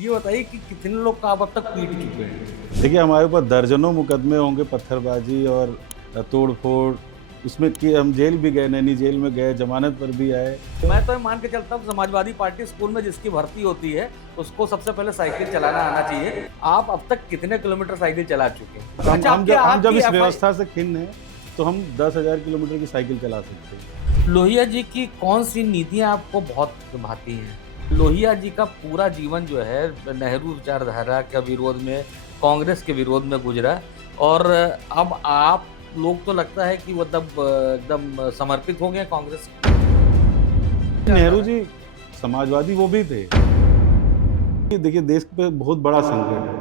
ये बताइए कि कितने लोग का आप अब तक पीट चुके हैं? देखिए, हमारे ऊपर दर्जनों मुकदमे होंगे, पत्थरबाजी और तोड़-फोड़। उसमें कि हम जेल भी गए, नैनी जेल में गए, ज़मानत पर भी आए। मैं तो ये मान के चलता हूँ समाजवादी पार्टी स्कूल में जिसकी भर्ती होती है, उसको सबसे पहले साइकिल चलाना आना चाहिए। आप अब तक कितने किलोमीटर साइकिल चला चुके हैं? हम अच्छा, हम जब हम जब आपकी इस एफआई व्यवस्था से खिन्न हैं, तो हम 10,000 किलोमीटर की साइकिल चला सकते हैं। लोहिया जी की कौन-सी नीतियाँ आपको बहुत भाती हैं? लोहिया जी का पूरा जीवन जो है नेहरू विचारधारा के विरोध में, कांग्रेस के विरोध में गुजरा और अब आप लोग तो लगता है कि मतलब एकदम समर्पित हो गए हैं कांग्रेस को। नेहरू जी समाजवादी वो भी थे। ये देखिए, देश पे बहुत बड़ा संकट है।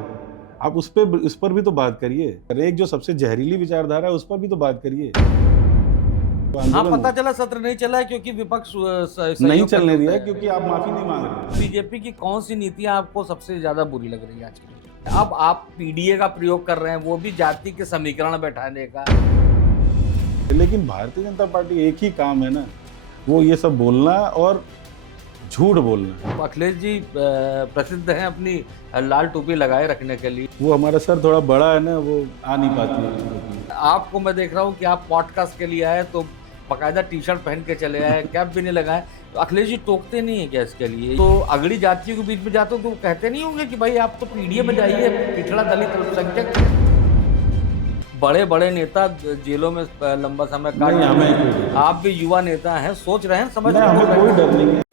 आप उस पर भी तो बात करिए। अरे एक जो सबसे जहरीली विचारधारा है, उस पर भी तो बात करिए। तो हाँ, आंदोलन पता हुआ। चला सत्र नहीं चला है क्योंकि विपक्ष नहीं सहयोग करने चलने को दिया तैयार क्योंकि है। आप माफ़ी नहीं माँग रहे हैं। बीजेपी की कौन-सी नीतियाँ आपको सबसे ज़्यादा बुरी लग रही है आज के लिए? अब आप पीडीए का प्रयोग कर रहे हैं, वो भी जाति के समीकरण बैठाने का। लेकिन भारतीय जनता पार्टी एक ही काम है ना, वो ये सब बोलना और झूठ बोलना। अखिलेश जी प्रसिद्ध हैं अपनी लाल टोपी लगाए रखने के लिए। वो हमारा सर थोड़ा बड़ा है ना, वो आ नहीं पाती है उसको। आपको मैं देख रहा हूँ कि आप पॉडकास्ट के लिए आए तो बाकायदा टी-शर्ट पहन के चले आए, कैप भी नहीं लगाए। तो अखिलेश जी टोकते नहीं है क्या इसके लिए? तो अगड़ी जातियों के बीच में जाते हो तो वो कहते नहीं होंगे कि भाई आप तो पीडीए में जाइए, पिछड़ा दलित अल्पसंख्यक। बड़े-बड़े नेता जेलों में लंबा समय काट नहीं, चुके हमें हैं। कोई आप भी युवा नेता हैं, सोच रहे हैं, समझ नहीं, रहे हमें कोई हैं। डर नहीं है।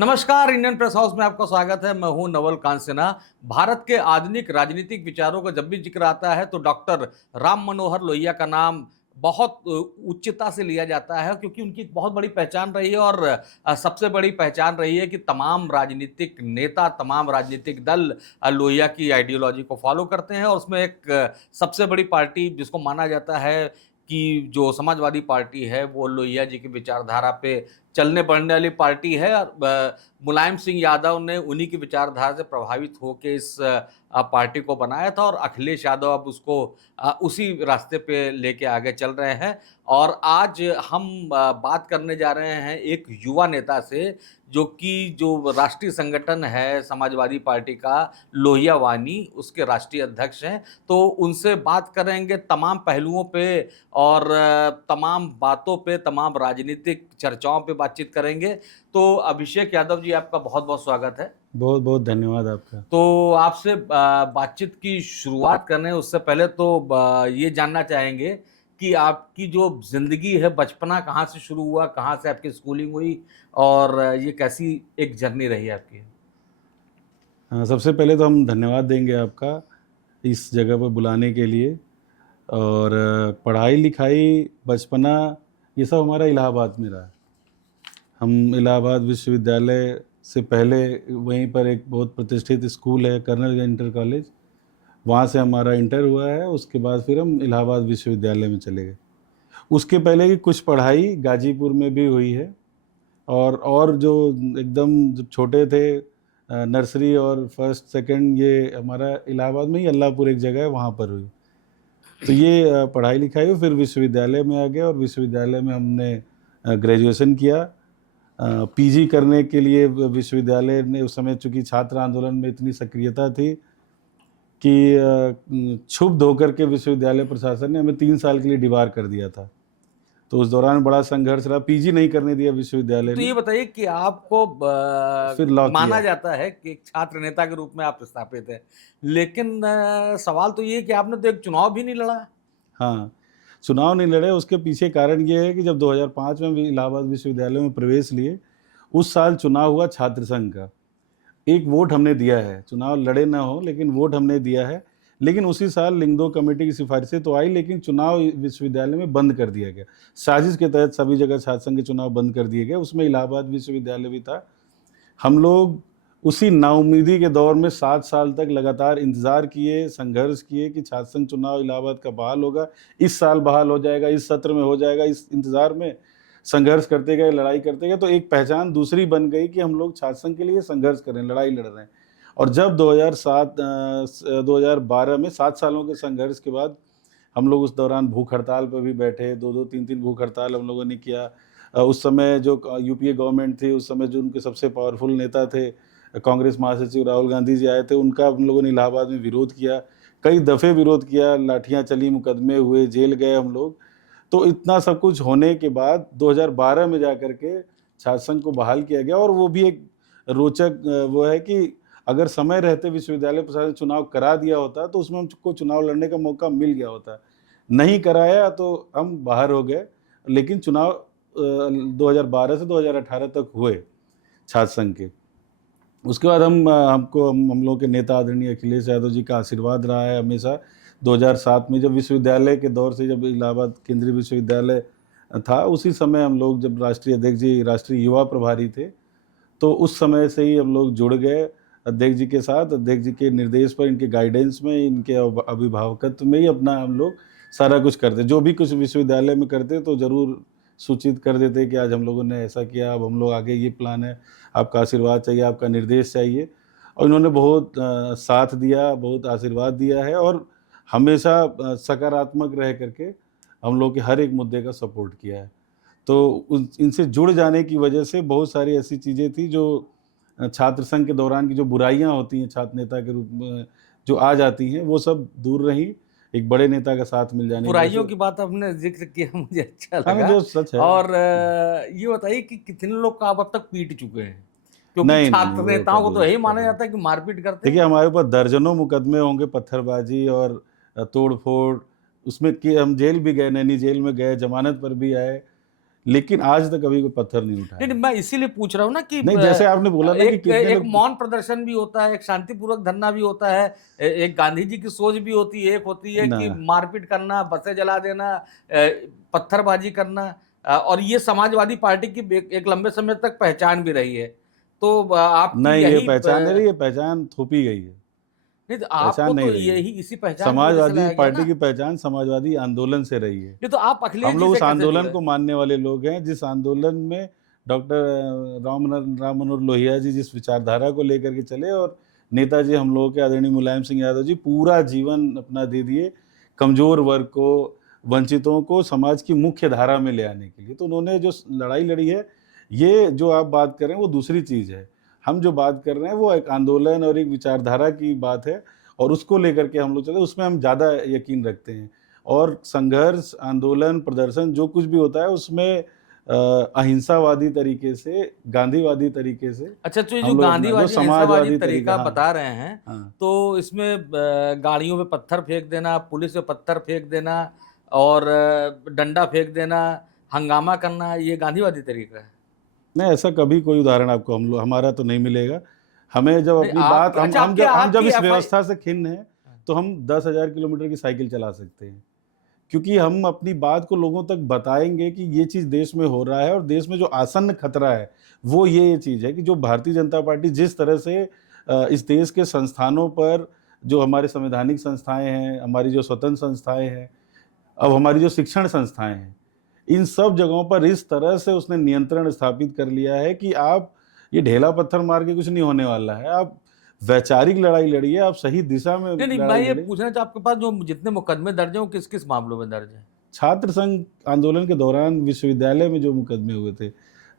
नमस्कार, इंडियन प्रेस हाउस में आपका स्वागत है। मैं हूं नवल कांसेना। भारत के आधुनिक राजनीतिक विचारों का जब भी जिक्र आता है तो डॉक्टर राम मनोहर लोहिया का नाम बहुत उच्चता से लिया जाता है क्योंकि उनकी एक बहुत बड़ी पहचान रही है और सबसे बड़ी पहचान रही है कि तमाम राजनीतिक नेता, तमाम राजनीतिक दल लोहिया की आइडियोलॉजी को फॉलो करते हैं और उसमें एक सबसे बड़ी पार्टी जिसको माना जाता है कि जो समाजवादी पार्टी है वो लोहिया जी की विचारधारा पे चलने बढ़ने वाली पार्टी है और मुलायम सिंह यादव ने उन्हीं की विचारधारा से प्रभावित होकर इस पार्टी को बनाया था और अखिलेश यादव अब उसको उसी रास्ते पे लेके आगे चल रहे हैं। और आज हम बात करने जा रहे हैं एक युवा नेता से जो राष्ट्रीय संगठन है समाजवादी पार्टी का, लोहिया वानी, उसके राष्ट्रीय अध्यक्ष हैं। तो उनसे बात करेंगे तमाम पहलुओं पे और तमाम बातों पे, तमाम राजनीतिक चर्चाओं पे बातचीत करेंगे। तो अभिषेक यादव जी, आपका बहुत-बहुत स्वागत है। बहुत-बहुत धन्यवाद आपका। तो आपसे बातचीत की शुरुआत करने उससे पहले तो ये जानना चाहेंगे कि आपकी जो ज़िंदगी है, बचपना कहाँ से शुरू हुआ, कहाँ से आपकी स्कूलिंग हुई और ये कैसी एक जर्नी रही आपकी? हाँ, सबसे पहले तो हम धन्यवाद देंगे आपका इस जगह पर बुलाने के लिए। और पढ़ाई-लिखाई, बचपना, ये सब हमारा इलाहाबाद में रहा। हम इलाहाबाद विश्वविद्यालय से पहले वहीं पर एक बहुत प्रतिष्ठित स्कूल है, कर्नल इंटर कॉलेज, वहाँ से हमारा इंटर हुआ है। उसके बाद फिर हम इलाहाबाद विश्वविद्यालय में चले गए। उसके पहले की कुछ पढ़ाई गाज़ीपुर में भी हुई है और जो एकदम जब छोटे थे, नर्सरी और फर्स्ट सेकंड, ये हमारा इलाहाबाद में ही अल्लाहपुर एक जगह है, वहाँ पर हुई। तो ये पढ़ाई-लिखाई हुई, फिर विश्वविद्यालय में आ गए और विश्वविद्यालय में हमने ग्रेजुएशन किया। पीजी करने के लिए विश्वविद्यालय ने उस समय, चूँकि छात्र आंदोलन में इतनी सक्रियता थी कि क्षुब्ध होकर के विश्वविद्यालय प्रशासन ने हमें 3 साल के लिए डिबार कर दिया था। तो उस दौरान बड़ा संघर्ष रहा, पीजी नहीं करने दिया विश्वविद्यालय तो ने, ये बताइए कि आपको फिर लॉ माना किया। जाता है कि एक छात्र नेता के रूप में आप स्थापित हैं। लेकिन सवाल तो ये है कि आपने तो एक चुनाव भी नहीं लड़ा। हाँ, चुनाव नहीं लड़े, उसके पीछे कारण ये है कि जब 2005 में भी इलाहाबाद विश्वविद्यालय में प्रवेश लिए, उस साल चुनाव हुआ छात्र संघ का। एक वोट हमने दिया है, चुनाव लड़े ना हो लेकिन वोट हमने दिया है। लेकिन उसी साल लिंगदो कमेटी की सिफारिशें तो आई, लेकिन चुनाव विश्वविद्यालय में बंद कर दिया गया। साजिश के तहत सभी जगह छात्र संघ के चुनाव बंद कर दिए गए, उसमें इलाहाबाद विश्वविद्यालय भी था। हम लोग उसी नाउम्मीदी के दौर में 7 साल तक लगातार इंतज़ार किए, संघर्ष किए कि छात्र संघ चुनाव इलाहाबाद का बहाल होगा, इस साल बहाल हो जाएगा, इस सत्र में हो जाएगा। इस इंतज़ार में संघर्ष करते गए, लड़ाई करते गए, तो एक पहचान दूसरी बन गई कि हम लोग छात्र संघ के लिए संघर्ष कर रहे हैं, लड़ाई लड़ रहे हैं। और जब 2012 में 7 सालों के संघर्ष के बाद हम लोग उस दौरान भूख हड़ताल पर भी बैठे, 2-2, 3-3 भूख हड़ताल हम लोगों ने किया। उस समय जो यूपीए गवर्नमेंट थी, उस समय जो उनके सबसे पावरफुल नेता थे कांग्रेस महासचिव राहुल गांधी जी आए थे, उनका हम लोगों ने इलाहाबाद में विरोध किया, कई दफ़े विरोध किया, लाठियाँ चली, मुकदमे हुए, जेल गए हम लोग। तो इतना सब कुछ होने के बाद 2012 में जाकर के छात्र संघ को बहाल किया गया। और वो भी एक रोचक वो है कि अगर समय रहते विश्वविद्यालय प्रशासन ने चुनाव करा दिया होता तो उसमें हमको चुनाव लड़ने का मौका मिल गया होता। नहीं कराया तो हम बाहर हो गए, लेकिन चुनाव 2012 से 2018 तक हुए छात्र संघ के। उसके बाद हम लोगों के नेता आदरणीय अखिलेश यादव जी का आशीर्वाद रहा है हमेशा। 2007 में जब विश्वविद्यालय के दौर से, जब इलाहाबाद केंद्रीय विश्वविद्यालय था, उसी समय हम लोग, जब राष्ट्रीय अध्यक्ष जी राष्ट्रीय युवा प्रभारी थे, तो उस समय से ही हम लोग जुड़ गए अध्यक्ष जी के साथ। अध्यक्ष जी के निर्देश पर, इनके गाइडेंस में, इनके अभिभावकत्व में ही अपना हम लोग सारा कुछ करते। जो भी कुछ विश्वविद्यालय में करते तो ज़रूर सूचित कर देते कि आज हम लोगों ने ऐसा किया, अब हम लोग आगे ये प्लान है, आपका आशीर्वाद चाहिए, आपका निर्देश चाहिए। और इन्होंने बहुत साथ दिया, बहुत आशीर्वाद दिया है, और हमेशा सकारात्मक रह करके हम लोग के हर एक मुद्दे का सपोर्ट किया है। तो इनसे जुड़ जाने की वजह से बहुत सारी ऐसी चीज़ें थी जो छात्र संघ के दौरान की जो बुराइयां होती हैं छात्र नेता के रूप में जो आ जाती हैं, वो सब दूर रही, एक बड़े नेता का साथ मिल जाने की वजह बुराइयों से। की बात आपने जिक्र किया, मुझे अच्छा हाँ, लगा। जो सच है। और ये बताइए कि कितने लोग का आप अब तक पीट चुके हैं, क्योंकि नहीं, छात्र वो नेताओं को तो यही माना कभी। जाता है कि मारपीट करते देखिए, हैं। हमारे ऊपर दर्जनों मुकदमे होंगे, पत्थरबाजी और तोड़-फोड़, उसमें कि हम जेल भी गए, नैनी जेल में गए, जमानत पर भी आए, लेकिन आज तक कभी कोई पत्थर नहीं नहीं उठाया। नहीं, मैं इसीलिए पूछ रहा हूँ ना कि नहीं, जैसे आपने बोला ना कि एक कितने एक लोग। मौन प्रदर्शन भी होता है, एक शांतिपूर्वक धरना भी होता है, एक गांधी जी की सोच भी होती है, एक होती है ना, कि मारपीट करना, बसें जला देना, पत्थरबाजी करना, और ये समाजवादी पार्टी की एक लंबे समय तक पहचान भी रही है। तो आपकी नहीं, ये यही पहचान नहीं रही, ये पहचान थोपी गई है, नहीं तो आपको पहचान नहीं तो रही है। यही इसी पहचान की वजह से समाजवादी लाया गया पार्टी ना। की पहचान समाजवादी आंदोलन से रही है। नहीं तो आप अखिलेश हम जी लोग से उस कैसे आंदोलन जुड़े? को मानने वाले लोग हैं, जिस आंदोलन में डॉक्टर राम मनोहर लोहिया जी जिस विचारधारा को लेकर के चले, और नेताजी हम लोगों के आदरणीय मुलायम सिंह यादव जी पूरा जीवन अपना दे दिए कमज़ोर वर्ग को, वंचितों को समाज की मुख्य धारा में ले आने के लिए। तो उन्होंने जो लड़ाई लड़ी है, ये जो आप बात कर रहे हैं वो दूसरी चीज़ है। हम जो बात कर रहे हैं वो एक आंदोलन और एक विचारधारा की बात है, और उसको लेकर के हम लोग चले, उसमें हम ज़्यादा यकीन रखते हैं। और संघर्ष, आंदोलन, प्रदर्शन जो कुछ भी होता है उसमें अहिंसावादी तरीके से, गांधीवादी तरीके से अच्छा, तो ये जो हम लोग अपना, जो गांधीवादी अहिंसावादी समाजवादी तरीका तरीका। हाँ, बता रहे हैं, हाँ। तो इसमें गाड़ियों पे पत्थर फेंक देना, पुलिस पे पत्थर फेंक देना, और डंडा फेंक देना, हंगामा करना, ये गांधीवादी तरीका है? नहीं, ऐसा कभी कोई उदाहरण आपको हमारा तो नहीं मिलेगा। हमें जब नहीं अपनी बात, आपकी, अच्छा आपकी हम जब आपकी इस एफआई व्यवस्था से खिन्न हैं, तो हम 10,000 किलोमीटर की साइकिल चला सकते हैं। क्योंकि हम अपनी बात को लोगों तक बताएँगे कि ये चीज़ देश में हो रहा है, और देश में जो आसन्न खतरा है, वो ये चीज़ है कि जो भारतीय जनता पार्टी जिस तरह से इस देश के संस्थानों पर, जो हमारे संवैधानिक संस्थाएँ हैं, हमारी जो स्वतंत्र संस्थाएँ हैं, अब हमारी जो शिक्षण संस्थाएँ हैं, इन सब जगहों पर इस तरह से उसने नियंत्रण स्थापित कर लिया है कि आप ये ढेला पत्थर मार के कुछ नहीं होने वाला है। आप वैचारिक लड़ाई लड़िए, आप सही दिशा में नहीं नहीं, मैं लड़ाई ये लड़िए। पूछना चाहता, आपके पास जो जितने मुकदमे दर्ज हैं वो किस किस मामलों में दर्ज हैं? छात्र संघ आंदोलन के दौरान विश्वविद्यालय में जो मुकदमे हुए थे,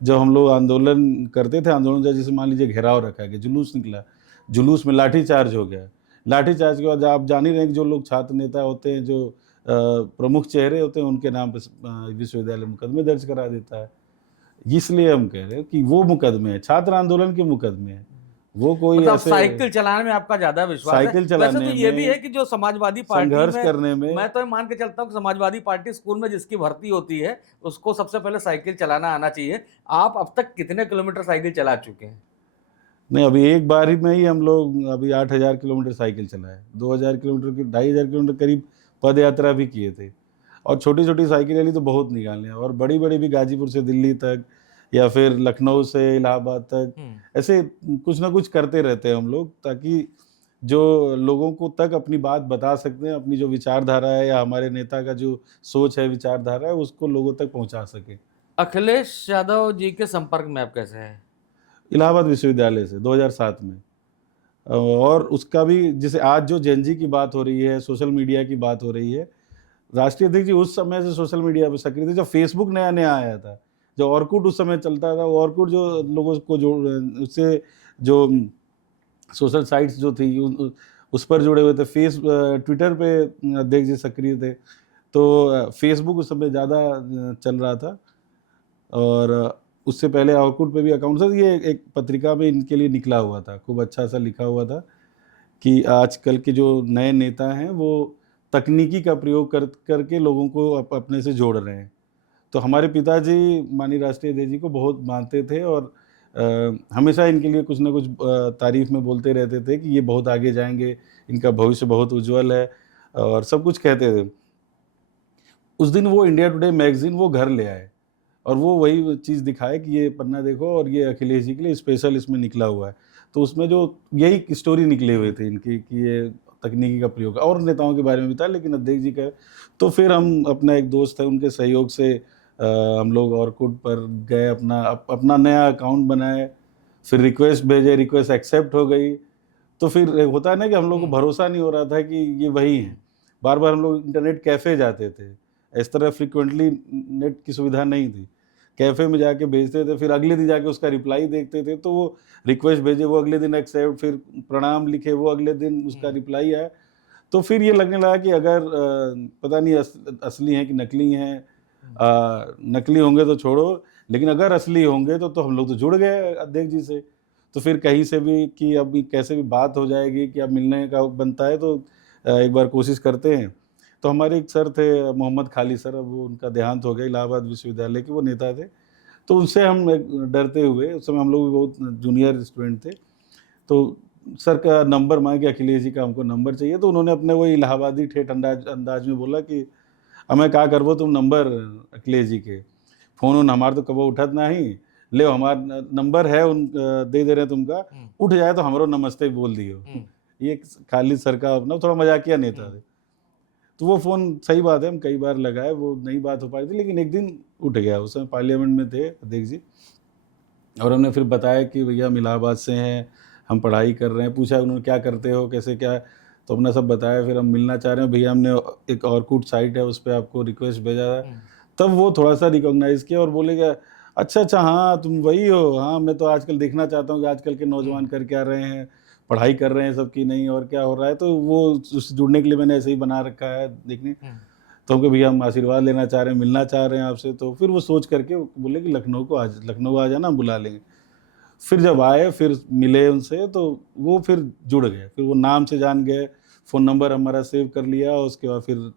जब हम लोग आंदोलन करते थे, आंदोलन जैसे मान लीजिए घेराव रखा गया, जुलूस निकला, जुलूस में लाठीचार्ज हो गया। लाठीचार्ज के बाद आप जान ही रहे हैं कि जो लोग छात्र नेता होते हैं, जो प्रमुख चेहरे होते हैं, उनके नाम पे विश्वविद्यालय मुकदमे दर्ज करा देता है। इसलिए हम कह रहे हैं कि वो मुकदमे हैं, छात्र आंदोलन के मुकदमे हैं। वो कोई मतलब ऐसे साइकिल चलाने में आपका ज्यादा विश्वास है। साइकिल वैसे तो चलाने ये भी है में, कि जो समाजवादी पार्टी संघर्ष में, करने में। मैं तो ये मान के चलता हूँ कि समाजवादी पार्टी स्कूल में जिसकी भर्ती होती है उसको सबसे पहले साइकिल चलाना आना चाहिए। आप अब तक कितने किलोमीटर साइकिल चला चुके हैं? नहीं, अभी एक बार ही में ही हम लोग अभी 8,000 किलोमीटर साइकिल चलाए, 2,000 किलोमीटर की, 2,500 किलोमीटर करीब पद यात्रा भी किए थे। और छोटी-छोटी साइकिल रैली तो बहुत निकाले हैं, और बड़ी-बड़ी भी गाजीपुर से दिल्ली तक, या फिर लखनऊ से इलाहाबाद तक, ऐसे कुछ ना कुछ करते रहते हैं हम लोग, ताकि जो लोगों को तक अपनी बात बता सकते हैं, अपनी जो विचारधारा है या हमारे नेता का जो सोच है, विचारधारा है, उसको लोगों तक पहुँचा सकें। अखिलेश यादव जी के संपर्क में आप कैसे हैं? इलाहाबाद विश्वविद्यालय से 2007 में। और उसका भी, जैसे आज जो जेन ज़ी की बात हो रही है, सोशल मीडिया की बात हो रही है, राष्ट्रीय अध्यक्ष जी उस समय से सोशल मीडिया पे सक्रिय थे जब फेसबुक नया-नया आया था। जो ऑर्कुट उस समय चलता था, वो ऑर्कुट जो लोगों को जो उससे जो सोशल साइट्स जो थी उस पर जुड़े हुए थे। ट्विटर पे अध्यक्ष जी सक्रिय थे, तो फेसबुक उस समय ज़्यादा चल रहा था। और उससे पहले ऑर्कुट पे भी अकाउंट था। ये एक पत्रिका में इनके लिए निकला हुआ था, खूब अच्छा सा लिखा हुआ था कि आजकल के जो नए नेता हैं वो तकनीकी का प्रयोग करके लोगों को अपने से जोड़ रहे हैं। तो हमारे पिताजी माननीय राष्ट्रीय अध्यक्ष जी को बहुत मानते थे और हमेशा इनके लिए कुछ ना कुछ तारीफ में बोलते रहते थे कि ये बहुत आगे जाएंगे, इनका भविष्य बहुत उज्जवल है और सब कुछ कहते थे। उस दिन वो इंडिया टुडे मैगज़ीन वो घर ले आए और वो वही चीज़ दिखाए कि ये पन्ना देखो और ये अखिलेश जी के लिए स्पेशल इसमें निकला हुआ है। तो उसमें जो यही स्टोरी निकले हुए थे इनकी कि ये तकनीकी का प्रयोग, और नेताओं के बारे में भी था लेकिन अध्यक्ष जी का। तो फिर हम, अपना एक दोस्त है उनके सहयोग से हम लोग ऑर्कुट पर गए, अपना नया अकाउंट बनाए, फिर रिक्वेस्ट भेजे, रिक्वेस्ट एक्सेप्ट हो गई। तो फिर एक होता है ना कि हम लोग को भरोसा नहीं हो रहा था कि ये वही हैं। बार-बार हम लोग इंटरनेट कैफ़े जाते थे। इस तरह फ्रीक्वेंटली नेट की सुविधा नहीं थी। कैफ़े में जाके भेजते थे, फिर अगले दिन जाके उसका रिप्लाई देखते थे, तो वो रिक्वेस्ट भेजे, वो अगले दिन एक्सेप्ट, फिर प्रणाम लिखे, वो अगले दिन उसका रिप्लाई आया। तो फिर ये लगने लगा कि अगर पता नहीं असली हैं कि नकली हैं। नकली होंगे तो छोड़ो, लेकिन अगर असली होंगे तो हम लोग तो जुड़ गए अध्यक्ष जी से। तो फिर कहीं से भी कि अब कैसे भी बात हो जाएगी कि अब मिलने का बनता है, तो एक बार कोशिश करते हैं। तो हमारे एक सर थे मोहम्मद खालिद सर, अब वो उनका देहांत हो गया, इलाहाबाद विश्वविद्यालय के वो नेता थे। तो उनसे हम डरते हुए, उस समय हम लोग भी बहुत जूनियर स्टूडेंट थे, तो सर का नंबर मांगे, अखिलेश जी का हमको नंबर चाहिए। तो उन्होंने अपने वही इलाहाबादी ठेठ अंदाज में बोला कि हमें का करबो तुम नंबर अखिलेश जी के, फ़ोन उन हमार तो कबो उठत नहीं, ले हमार नंबर है दे दे रहे तुमका, उठ जाए तो हमरो नमस्ते बोल दियो। ये खालिद सर का अपना थोड़ा मजाकिया नेता थे। तो वो फ़ोन, सही बात है, हम कई बार लगाए, वो नहीं बात हो पाई थी, लेकिन एक दिन उठ गया। उस समय पार्लियामेंट में थे अध्यक्ष जी, और हमने फिर बताया कि भैया हम इलाहाबाद से हैं, हम पढ़ाई कर रहे हैं। पूछा उन्होंने क्या करते हो, कैसे क्या, तो हमने सब बताया। फिर हम मिलना चाह रहे हैं भैया, हमने एक ऑर्कुट साइट है उस पर आपको रिक्वेस्ट भेजा है। तब वो थोड़ा सा रिकॉग्नाइज़ किया और बोले क्या, अच्छा अच्छा, हाँ तुम वही हो, हाँ मैं तो आजकल देखना चाहता हूँ कि आजकल के नौजवान कर क्या रहे हैं, पढ़ाई कर रहे हैं सबकी नहीं, और क्या हो रहा है। तो वो उससे जुड़ने के लिए मैंने ऐसे ही बना रखा है देखने। तो हमको भैया हम आशीर्वाद लेना चाह रहे हैं, मिलना चाह रहे हैं आपसे। तो फिर वो सोच करके बोले कि लखनऊ आ जाना, हम बुला लेंगे। फिर जब आए, फिर मिले उनसे, तो वो फिर जुड़ गए, फिर वो नाम से जान गए, फ़ोन नंबर हमारा सेव कर लिया। और उसके बाद फिर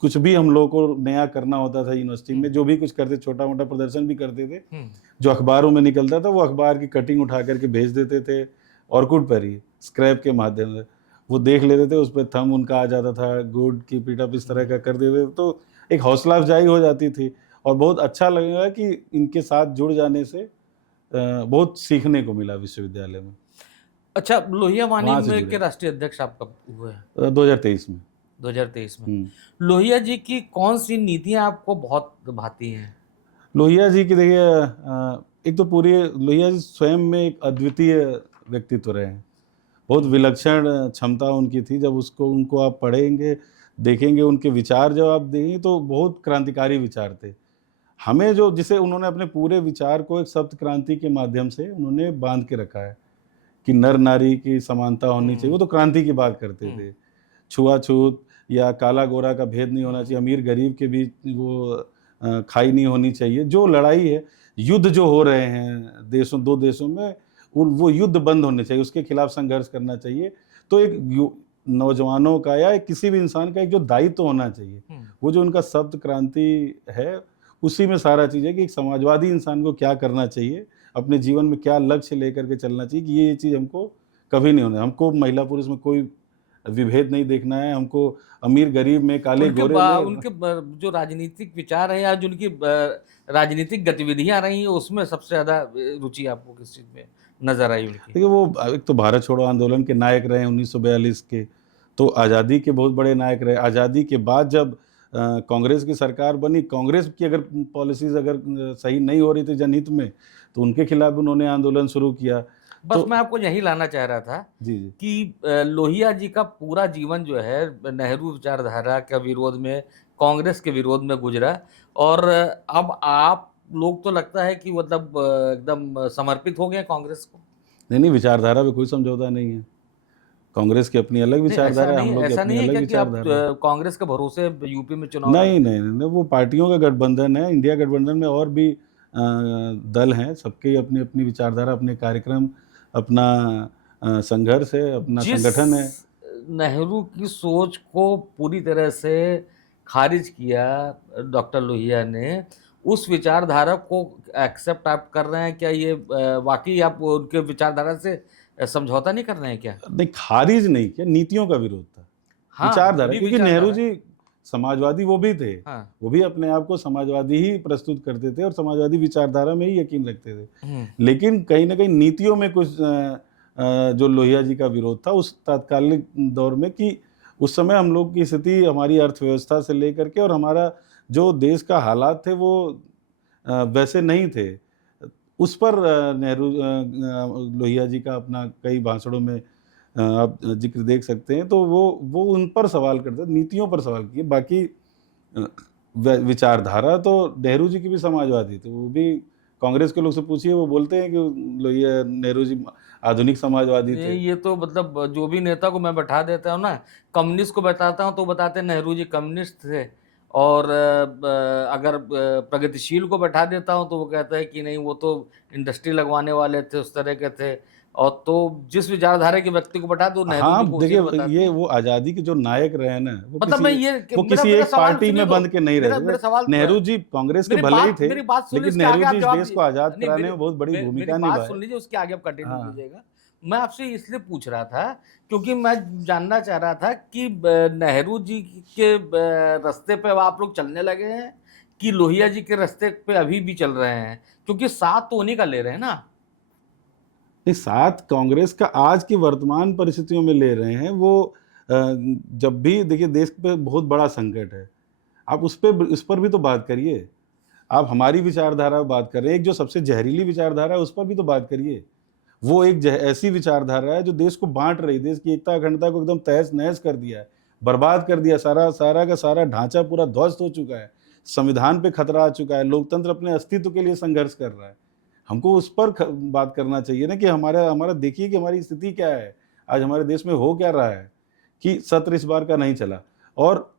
कुछ भी हम लोगों को नया करना होता था यूनिवर्सिटी में, जो भी कुछ करते, छोटा-मोटा प्रदर्शन भी करते थे, जो अखबारों में निकलता था, वो अखबार की कटिंग उठा करके भेज देते थे ऑर्कुट पर ही, स्क्रैप के माध्यम से। वो देख लेते थे, उस पे थंब उनका आ जाता था, गुड कीप इट अप, इस तरह का कर देते थे। तो एक हौसला अफ़ज़ाई हो जाती थी और बहुत अच्छा लगेगा कि इनके साथ जुड़ जाने से बहुत सीखने को मिला विश्वविद्यालय में। अच्छा, लोहिया वानी वहाँ से में जुड़े के राष्ट्रीय अध्यक्ष आप कब हुए? 2023 में। 2023 में। हुँ। लोहिया जी की कौन सी नीतियां आपको बहुत भाती हैं? लोहिया जी की देखिए, एक तो पूरी लोहिया जी स्वयं में एक अद्वितीय व्यक्तित्व रहे हैं। बहुत विलक्षण क्षमता उनकी थी। जब उनको आप पढ़ेंगे, देखेंगे, उनके विचार जब आप देखेंगे, तो बहुत क्रांतिकारी विचार थे। हमें जो, जिसे उन्होंने अपने पूरे विचार को एक सप्त क्रांति के माध्यम से उन्होंने बांध के रखा है कि नर नारी की समानता होनी चाहिए। वो तो क्रांति की बात करते थे। छुआछूत या काला गोरा का भेद नहीं होना चाहिए, अमीर गरीब के बीच वो खाई नहीं होनी चाहिए। जो लड़ाई है, युद्ध जो हो रहे हैं दो देशों में, वो युद्ध बंद होने चाहिए, उसके खिलाफ संघर्ष करना चाहिए। तो एक नौजवानों का या किसी भी इंसान का एक जो दायित्व तो होना चाहिए, वो जो उनका सप्त क्रांति है, उसी में सारा चीज़ है कि एक समाजवादी इंसान को क्या करना चाहिए, अपने जीवन में क्या लक्ष्य लेकर के चलना चाहिए, कि ये चीज़ हमको कभी नहीं होना। हमको महिला पुरुष में कोई विभेद नहीं देखना है, हमको अमीर गरीब में, काले गोरे में। जो राजनीतिक विचार है या जो उनकी राजनीतिक गतिविधियां रही हैं, उसमें सबसे ज्यादा रुचि आपको किस चीज में नजर आई उनकी? देखिए, वो एक तो भारत छोड़ो आंदोलन के नायक रहे 1942 के, तो आज़ादी के बहुत बड़े नायक रहे। आज़ादी के बाद जब कांग्रेस की सरकार बनी, कांग्रेस की अगर पॉलिसीज़ अगर सही नहीं हो रही थी जनहित में, तो उनके खिलाफ उन्होंने आंदोलन शुरू किया। बस तो मैं आपको यही लाना चाह रहा था जी, जी। कि लोहिया जी का पूरा जीवन जो है नेहरू विचारधारा के विरोध में, कांग्रेस के विरोध में गुजरा, और अब आप लोग तो लगता है कि मतलब एकदम समर्पित हो गए कांग्रेस को। नहीं, विचारधारा पे कोई समझौता नहीं है। कांग्रेस की अपनी अलग नहीं, ऐसा विचारधारा है, नहीं हम लोग की ऐसा अपनी नहीं है अलग क्या कि आप विचारधारा है। कांग्रेस के भरोसे यूपी में चुनाव नहीं, लड़ते नहीं, हैं? नहीं, वो पार्टियों का गठबंधन है। इंडिया गठबंधन में और भी दल हैं, सबकी अपनी-अपनी विचारधारा, अपने कार्यक्रम, अपना संघर्ष है, अपना जिस संगठन है। नेहरू की सोच को पूरी तरह से खारिज किया डॉक्टर लोहिया ने, उस विचारधारा को एक्सेप्ट आप कर रहे हैं क्या? ये वाकई आप उनके विचारधारा से समझौता नहीं कर रहे हैं क्या? नहीं, खारिज नहीं किया, नीतियों का विरोध था। हाँ, विचारधारा, बुरी क्योंकि नेहरू विचारधारा। जी समाजवादी वो भी थे। हाँ। वो भी अपने आप को समाजवादी ही प्रस्तुत करते थे और समाजवादी विचारधारा में ही यकीन रखते थे। हम्म। लेकिन कहीं न कहीं नीतियों में कुछ जो लोहिया जी का विरोध था उस तात्कालिक दौर में, कि उस समय हम लोग की स्थिति, हमारी अर्थव्यवस्था से लेकर के और हमारा जो देश का हालात थे वो वैसे नहीं थे। उस पर लोहिया जी का अपना कई भाषणों में आप ज़िक्र देख सकते हैं। तो वो उन पर सवाल करते थे, नीतियों पर सवाल किए। बाकी अ, विचारधारा तो नेहरू जी की भी समाजवादी थी। वो भी कांग्रेस के लोग से पूछिए, वो बोलते हैं कि लोहिया नेहरू जी आधुनिक समाजवादी थे। ये तो मतलब जो भी नेता को मैं बैठा देता हूँ ना, कम्युनिस्ट को बताता हूँ तो बताते हैं नेहरू जी कम्युनिस्ट थे, और अगर प्रगतिशील को बैठा देता हूँ तो वो कहता है कि नहीं वो तो इंडस्ट्री लगवाने वाले थे, उस तरह के थे। और तो जिस विचारधारा के व्यक्ति को बैठा दो, नेहरू जी हाँ, को उसी देखिए, को बता ये दूँ। वो आज़ादी के जो नायक रहे हैं ना, मतलब मैं ये वो मेरा किसी मेरा एक सवाल पार्टी सुनिए में तो, बंध के नहीं मेरा रहते मेरा थे। सवाल नेहरू जी कांग्रेस के भले ही थे, मेरी बात सुन लीजिए, लेकिन उसके आगे नेहरू आप जी इस जवाब देश को आज़ाद नहीं, कराने में बहुत बड़ी मेरी भूमिका बात निभाए। सुन लीजिए, उसके आगे आप कंटिन्यू हाँ। कीजिएगा। मैं आपसे इसलिए पूछ रहा था क्योंकि मैं जानना चाह रहा था कि नेहरू जी के रास्ते पे अब आप लोग चलने लगे हैं कि लोहिया जी के रास्ते पे अभी भी चल रहे हैं, क्योंकि साथ तो उन्हीं का ले रहे हैं ना। नहीं, साथ कांग्रेस का आज की वर्तमान परिस्थितियों में ले रहे हैं। वो जब भी देखिए देश पे बहुत बड़ा संकट है, आप उस पर भी तो बात करिए। आप हमारी विचारधारा पे बात कर रहे हैं, एक जो सबसे जहरीली विचारधारा है उस पर भी तो बात करिए। वो एक ऐसी विचारधारा है जो देश को बाँट रही, देश की एकता अखंडता को एकदम तहस-नहस कर दिया है, बर्बाद कर दिया, सारा का सारा ढाँचा पूरा ध्वस्त हो चुका है, संविधान पे खतरा आ चुका है, लोकतंत्र अपने अस्तित्व के लिए संघर्ष कर रहा है। हमको उस पर बात करना चाहिए ना, कि हमारा हमारा देखिए कि हमारी स्थिति क्या है, आज हमारे देश में हो क्या रहा है, कि सत्र इस बार का नहीं चला। और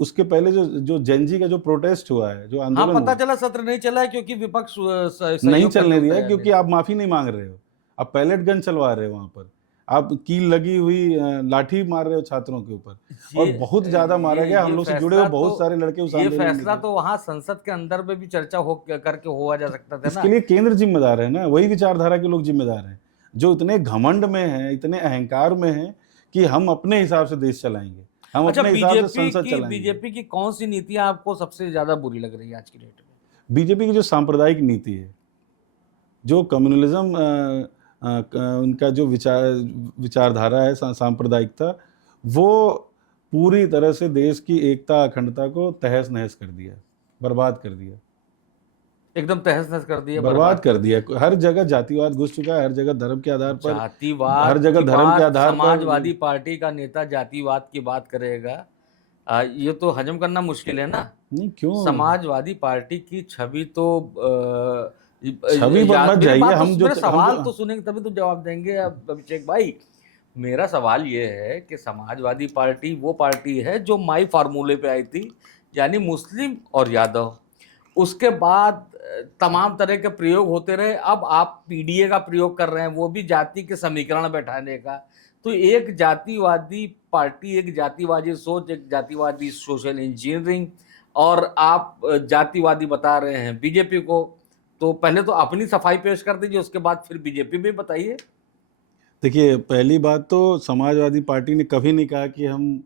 उसके पहले जो जो जेन ज़ी का जो प्रोटेस्ट हुआ है, जो हाँ, आंदोलन पता हुआ, चला सत्र नहीं चला है क्योंकि विपक्ष नहीं सहयोग करने चलने को दिया है, तैयार नहीं क्योंकि था। आप माफ़ी नहीं माँग रहे हो। आप पैलेट गन चलवा रहे हो वहाँ पर। आप कील लगी हुई लाठी मार रहे हो छात्रों के ऊपर, और बहुत ज़्यादा मारा गया। हम लोग से जुड़े हुए बहुत सारे लड़के उस ये आंदोलन में फैसला थे। तो वहां संसद के अंदर में भी चर्चा हो करके हुआ जा सकता था इसके ना। लिए केंद्र ज़िम्मेदार है ना, वही विचारधारा के लोग ज़िम्मेदार हैं, जो इतने घमंड में हैं, इतने अहंकार में हैं कि हम अपने हिसाब से देश चलाएँगे, हम अच्छा, अपने हिसाब से संसद चलाएँगे। बीजेपी की कौन सी नीतियां आपको सबसे ज्यादा बुरी लग रही है आज की डेट में? बीजेपी की जो सांप्रदायिक नीति है, जो कम्युनलिज़्म उनका जो विचारधारा है, सांप्रदायिकता, वो पूरी तरह से देश की एकता अखंडता को तहस-नहस कर दिया, बर्बाद कर दिया। एकदम तहस नहस कर दिया, बर्बाद बर्बाद कर कर दिया। दिया। हर जगह जातिवाद घुस चुका है, हर जगह धर्म के आधार पर, हर जातिवाद जगह की धर्म के बात, आधार पर। समाजवादी पार्टी का नेता जातिवाद की बात करेगा? ये तो हजम करना मुश्किल है ना। नहीं, क्यों? समाजवादी पार्टी की छवि तो छवि पर याद, मत जाइए, हम जो मेरे हम सवाल जो तो सुनेंगे तभी तो जवाब देंगे अब अभिषेक भाई। मेरा सवाल ये है कि समाजवादी पार्टी वो पार्टी है जो माई फार्मूले पे आई थी, यानी मुस्लिम और यादव। उसके बाद तमाम तरह के प्रयोग होते रहे। अब आप पीडीए का प्रयोग कर रहे हैं, वो भी जाति के समीकरण बैठाने का। तो एक जातिवादी पार्टी, एक जातिवादी सोच, एक जातिवादी सोशल इंजीनियरिंग, और आप जातिवादी बता रहे हैं बीजेपी को। तो पहले तो अपनी सफाई पेश कर दीजिए, उसके बाद फिर बीजेपी भी बताइए। देखिए, पहली बात तो समाजवादी पार्टी ने कभी नहीं कहा कि हम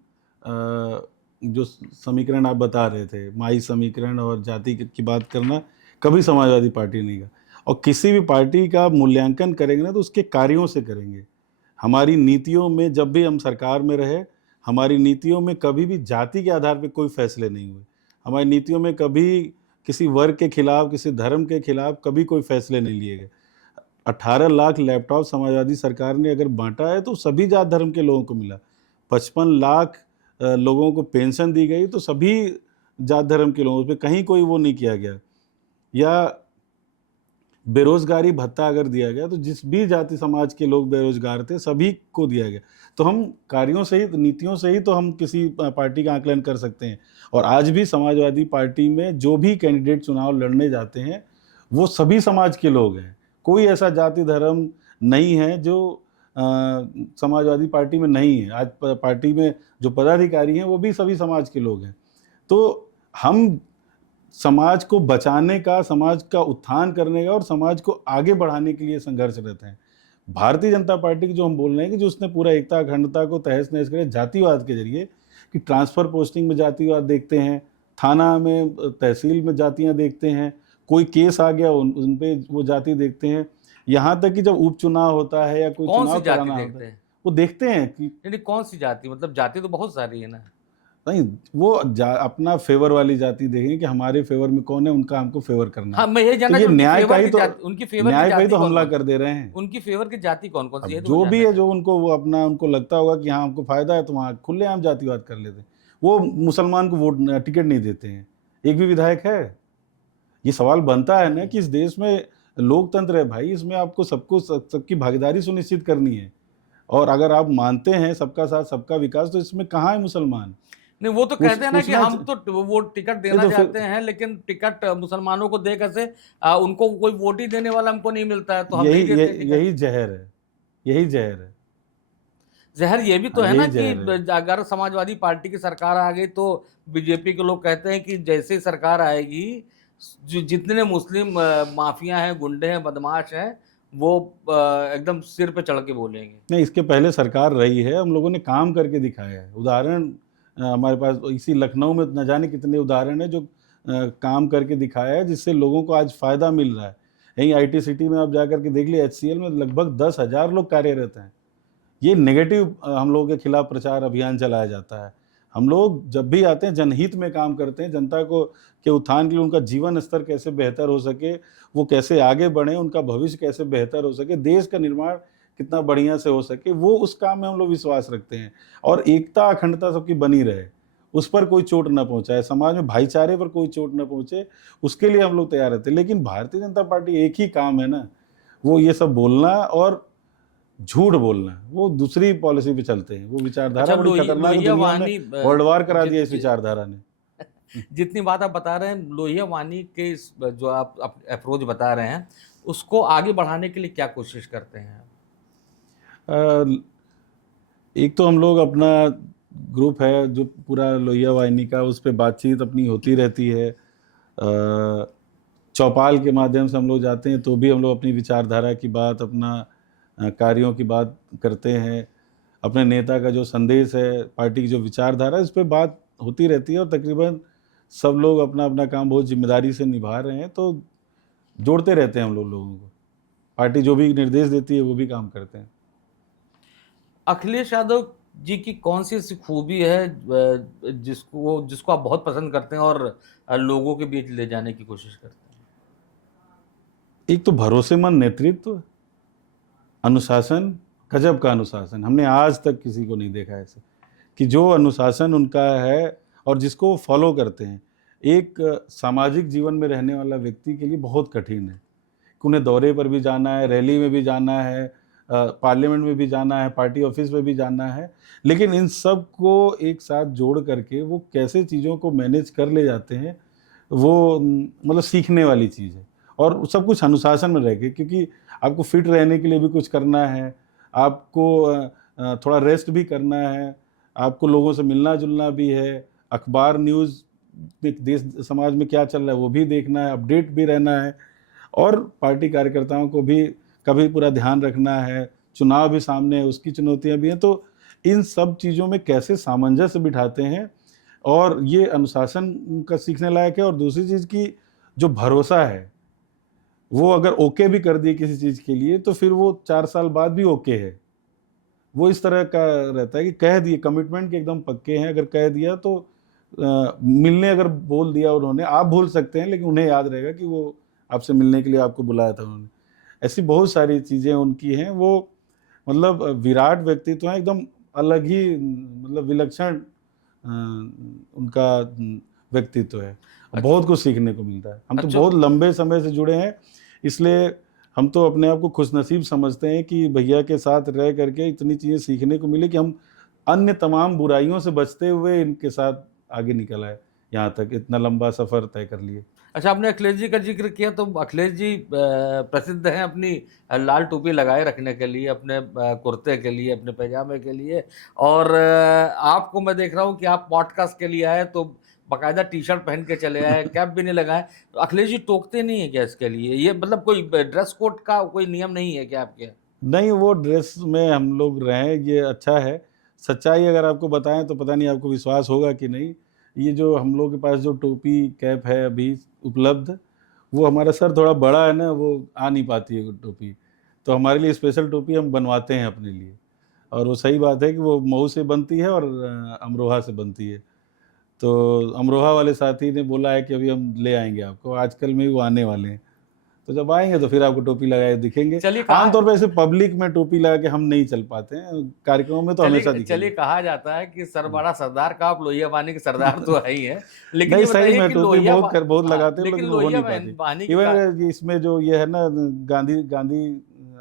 जो समीकरण आप बता रहे थे, माई समीकरण और जाति की बात करना, कभी समाजवादी पार्टी ने नहीं कहा। और किसी भी पार्टी का मूल्यांकन करेंगे ना, तो उसके कार्यों से करेंगे। हमारी नीतियों में, जब भी हम सरकार में रहे, हमारी नीतियों में कभी भी जाति के आधार पे कोई फैसले नहीं हुए। हमारी नीतियों में कभी किसी वर्ग के खिलाफ, किसी धर्म के खिलाफ कभी कोई फैसले नहीं लिए गए। 18 लाख लैपटॉप समाजवादी सरकार ने अगर बाँटा है, तो सभी जात धर्म के लोगों को मिला। 55 लाख लोगों को पेंशन दी गई, तो सभी जात धर्म के लोगों पे कहीं कोई वो नहीं किया गया। या बेरोजगारी भत्ता अगर दिया गया तो जिस भी जाति समाज के लोग बेरोजगार थे सभी को दिया गया। तो हम कार्यों से ही, नीतियों से ही तो हम किसी पार्टी का आकलन कर सकते हैं। और आज भी समाजवादी पार्टी में जो भी कैंडिडेट चुनाव लड़ने जाते हैं वो सभी समाज के लोग हैं। कोई ऐसा जाति धर्म नहीं है जो समाजवादी पार्टी में नहीं है। आज पार्टी में जो पदाधिकारी हैं वो भी सभी समाज के लोग हैं। तो हम समाज को बचाने का, समाज का उत्थान करने का और समाज को आगे बढ़ाने के लिए संघर्षरत हैं। भारतीय जनता पार्टी की जो हम बोल रहे हैं कि जो उसने पूरा एकता अखंडता को तहस-नहस करे जातिवाद के जरिए, कि ट्रांसफ़र पोस्टिंग में जातिवाद देखते हैं, थाना में तहसील में जातियाँ देखते हैं, कोई केस आ गया उन पे वो जाति देखते हैं। यहाँ तक कि जब उपचुनाव होता है या कोई कौन सी चुनाव जाति कराना देखते होता है, हैं? वो देखते हैं कि नहीं, कौन सी जाति? मतलब जाति तो बहुत सारी है ना। नहीं, वो अपना फेवर वाली जाति देखेंगे कि हमारे फेवर में कौन है, उनका हमको फेवर करना हाँ, है। मैं ये तो जानना ये चाहूँ उनकी न्याय का फेवर ही की तो जाति, उनकी फेवर की न्याय पे ही जाति तो हमला कौन-कौन कर सी? दे रहे हैं। उनकी फेवर की जाति कौन-कौन अब सी? ये तो जो मैं भी जानना है, जो उनको वो अपना उनको लगता होगा कि हाँ हमको फायदा है, तो वहाँ खुलेआम जातिवाद कर लेते हैं। वो मुसलमान को टिकट नहीं देते हैं। एक भी विधायक है? ये सवाल बनता है ना कि इस देश में लोकतंत्र है भाई, इसमें आपको सबकी भागीदारी सुनिश्चित करनी है। और अगर आप मानते हैं सबका साथ सबका विकास, तो इसमें कहाँ है मुसलमान? नहीं, वो तो कहते हैं ना कि पूछना हम तो वो टिकट नहीं देना तो फिर चाहते हैं, लेकिन टिकट मुसलमानों को दे कैसे? उनको कोई वोट ही देने वाला हमको नहीं मिलता है, तो हम नहीं देते टिकट। यही ज़हर है, यही ज़हर है। ज़हर ये भी तो हाँ, है ना यही कि ज़हर है। अगर समाजवादी पार्टी की सरकार आ गई तो बीजेपी के लोग कहते हैं कि जैसे ही सरकार आएगी, जितने मुस्लिम माफिया हैं, गुंडे हैं, बदमाश हैं, वो एकदम सिर पे चढ़ के बोलेंगे। नहीं, इसके पहले सरकार रही है, हम लोगों ने काम करके दिखाया है। उदाहरण हमारे पास इसी लखनऊ में न जाने कितने उदाहरण हैं जो काम करके दिखाया है, जिससे लोगों को आज फ़ायदा मिल रहा है। यहीं आईटी सिटी में आप जाकर के देख लीजिए, एचसीएल में लगभग 10,000 लोग कार्यरत हैं। ये नेगेटिव हम लोगों के खिलाफ प्रचार अभियान चलाया जाता है। हम लोग जब भी आते हैं जनहित में काम करते हैं, जनता को के उत्थान के लिए उनका जीवन स्तर कैसे बेहतर हो सके, वो कैसे आगे बढ़ें, उनका भविष्य कैसे बेहतर हो सके, देश का निर्माण कितना बढ़िया से हो सके, वो उस काम में हम लोग विश्वास रखते हैं। और एकता अखंडता सबकी बनी रहे, उस पर कोई चोट ना पहुँचाए, समाज में भाईचारे पर कोई चोट ना पहुँचे, उसके लिए हम लोग तैयार रहते हैं। लेकिन भारतीय जनता पार्टी एक ही काम है ना, वो ये सब बोलना और झूठ बोलना, वो दूसरी पॉलिसी पे चलते हैं। वो विचारधारा अच्छा, बड़ी खतरनाक है, लोहिया दुनिया वानी में वर्ल्ड वार करा जित दिया इस जि विचारधारा ने। जितनी बात आप बता रहे हैं, लोहिया वानी के इस जो आप अप्रोच बता रहे हैं, उसको आगे बढ़ाने के लिए क्या कोशिश करते हैं? अ, एक तो हम लोग अपना ग्रुप है जो पूरा लोहिया वाहिनी का, उस पे बातचीत अपनी होती रहती है। चौपाल के माध्यम से हम लोग जाते हैं तो भी हम लोग अपनी विचारधारा की बात, अपना कार्यों की बात करते हैं। अपने नेता का जो संदेश है, पार्टी की जो विचारधारा है, इस पे बात होती रहती है और तकरीबन सब लोग अपना-अपना काम बहुत ज़िम्मेदारी से निभा रहे हैं, तो जोड़ते रहते हैं हम लोग लोगों को। पार्टी जो भी निर्देश देती है, वो भी काम करते हैं। अखिलेश यादव जी की कौन सी ऐसी खूबी है जिसको जिसको आप बहुत पसंद करते हैं और लोगों के बीच ले जाने की कोशिश करते हैं? एक तो भरोसेमंद नेतृत्व, अनुशासन, गजब का अनुशासन। हमने आज तक किसी को नहीं देखा ऐसे, कि जो अनुशासन उनका है और जिसको वो फॉलो करते हैं। एक सामाजिक जीवन में रहने वाला व्यक्ति के लिए बहुत कठिन है कि उन्हें दौरे पर भी जाना है, रैली में भी जाना है, पार्लियामेंट में भी जाना है, पार्टी ऑफिस में भी जाना है। लेकिन इन सब को एक साथ जोड़ करके वो कैसे चीज़ों को मैनेज कर ले जाते हैं, वो मतलब सीखने वाली चीज़ है। और सब कुछ अनुशासन में रह के, क्योंकि आपको फिट रहने के लिए भी कुछ करना है, आपको थोड़ा रेस्ट भी करना है, आपको लोगों से मिलना-जुलना भी है, अखबार न्यूज़ में देश समाज में क्या चल रहा है वो भी देखना है, अपडेट भी रहना है और पार्टी कार्यकर्ताओं को भी कभी पूरा ध्यान रखना है, चुनाव भी सामने है, उसकी चुनौतियाँ भी हैं। तो इन सब चीज़ों में कैसे सामंजस्य बिठाते हैं, और ये अनुशासन का सीखने लायक है। और दूसरी चीज़ की जो भरोसा है, वो अगर ओके भी कर दिए किसी चीज़ के लिए, तो फिर वो 4 साल बाद भी ओके है। वो इस तरह का रहता है कि कह दिए, कमिटमेंट के एकदम पक्के हैं, अगर कह दिया तो मिलने अगर बोल दिया उन्होंने, आप भूल सकते हैं लेकिन उन्हें याद रहेगा कि वो आपसे मिलने के लिए आपको बुलाया था उन्होंने। ऐसी बहुत सारी चीज़ें उनकी हैं, वो मतलब विराट व्यक्तित्व हैं, एकदम अलग ही मतलब विलक्षण उनका व्यक्तित्व है। बहुत कुछ सीखने को मिलता है। हम तो अच्छा। बहुत लंबे समय से जुड़े हैं, इसलिए हम तो अपने आप को खुशनसीब समझते हैं कि भैया के साथ रह करके इतनी चीज़ें सीखने को मिली कि हम अन्य तमाम बुराइयों से बचते हुए इनके साथ आगे निकल आए, यहाँ तक इतना लंबा सफ़र तय कर लिए। अच्छा, आपने अखिलेश जी का जिक्र किया तो अखिलेश जी प्रसिद्ध हैं अपनी लाल टोपी लगाए रखने के लिए, अपने कुर्ते के लिए, अपने पैजामे के लिए। और आपको मैं देख रहा हूँ कि आप पॉडकास्ट के लिए आए तो बाकायदा टी शर्ट पहन के चले आए, कैप भी नहीं लगाए। तो अखिलेश जी टोकते नहीं है क्या इसके लिए? ये मतलब कोई ड्रेस कोड का कोई नियम नहीं है क्या आपके? नहीं, वो ड्रेस में हम लोग रहें ये अच्छा है। सच्चाई अगर आपको बताएँ तो पता नहीं आपको विश्वास होगा कि नहीं। ये जो हम लोग के पास जो टोपी, कैप है अभी उपलब्ध, वो हमारा सर थोड़ा बड़ा है ना, वो आ नहीं पाती है वो टोपी। तो हमारे लिए स्पेशल टोपी हम बनवाते हैं अपने लिए। और वो सही बात है कि वो मऊ से बनती है और अमरोहा से बनती है। तो अमरोहा वाले साथी ने बोला है कि अभी हम ले आएँगे आपको, आजकल में ही वो आने वाले हैं। तो जब आएँगे तो फिर आपको टोपी लगाए दिखेंगे। चलिए कहा आमतौर पे ऐसे पब्लिक में टोपी लगा के हम नहीं चल पाते हैं, कार्यक्रमों में तो हमेशा चलिए दिखेंगे। कहा जाता है कि सर बड़ा सरदार का, आप लोहिया वानी के सरदार तो है ही हैं। लेकिन नहीं, ये सही बताइए में कि टोपी बहुत हाँ, लगाते हैं लेकिन लेकिन वो हो लोहिया नहीं पाती। वानी की इवन इसमें जो ये है ना गांधी गांधी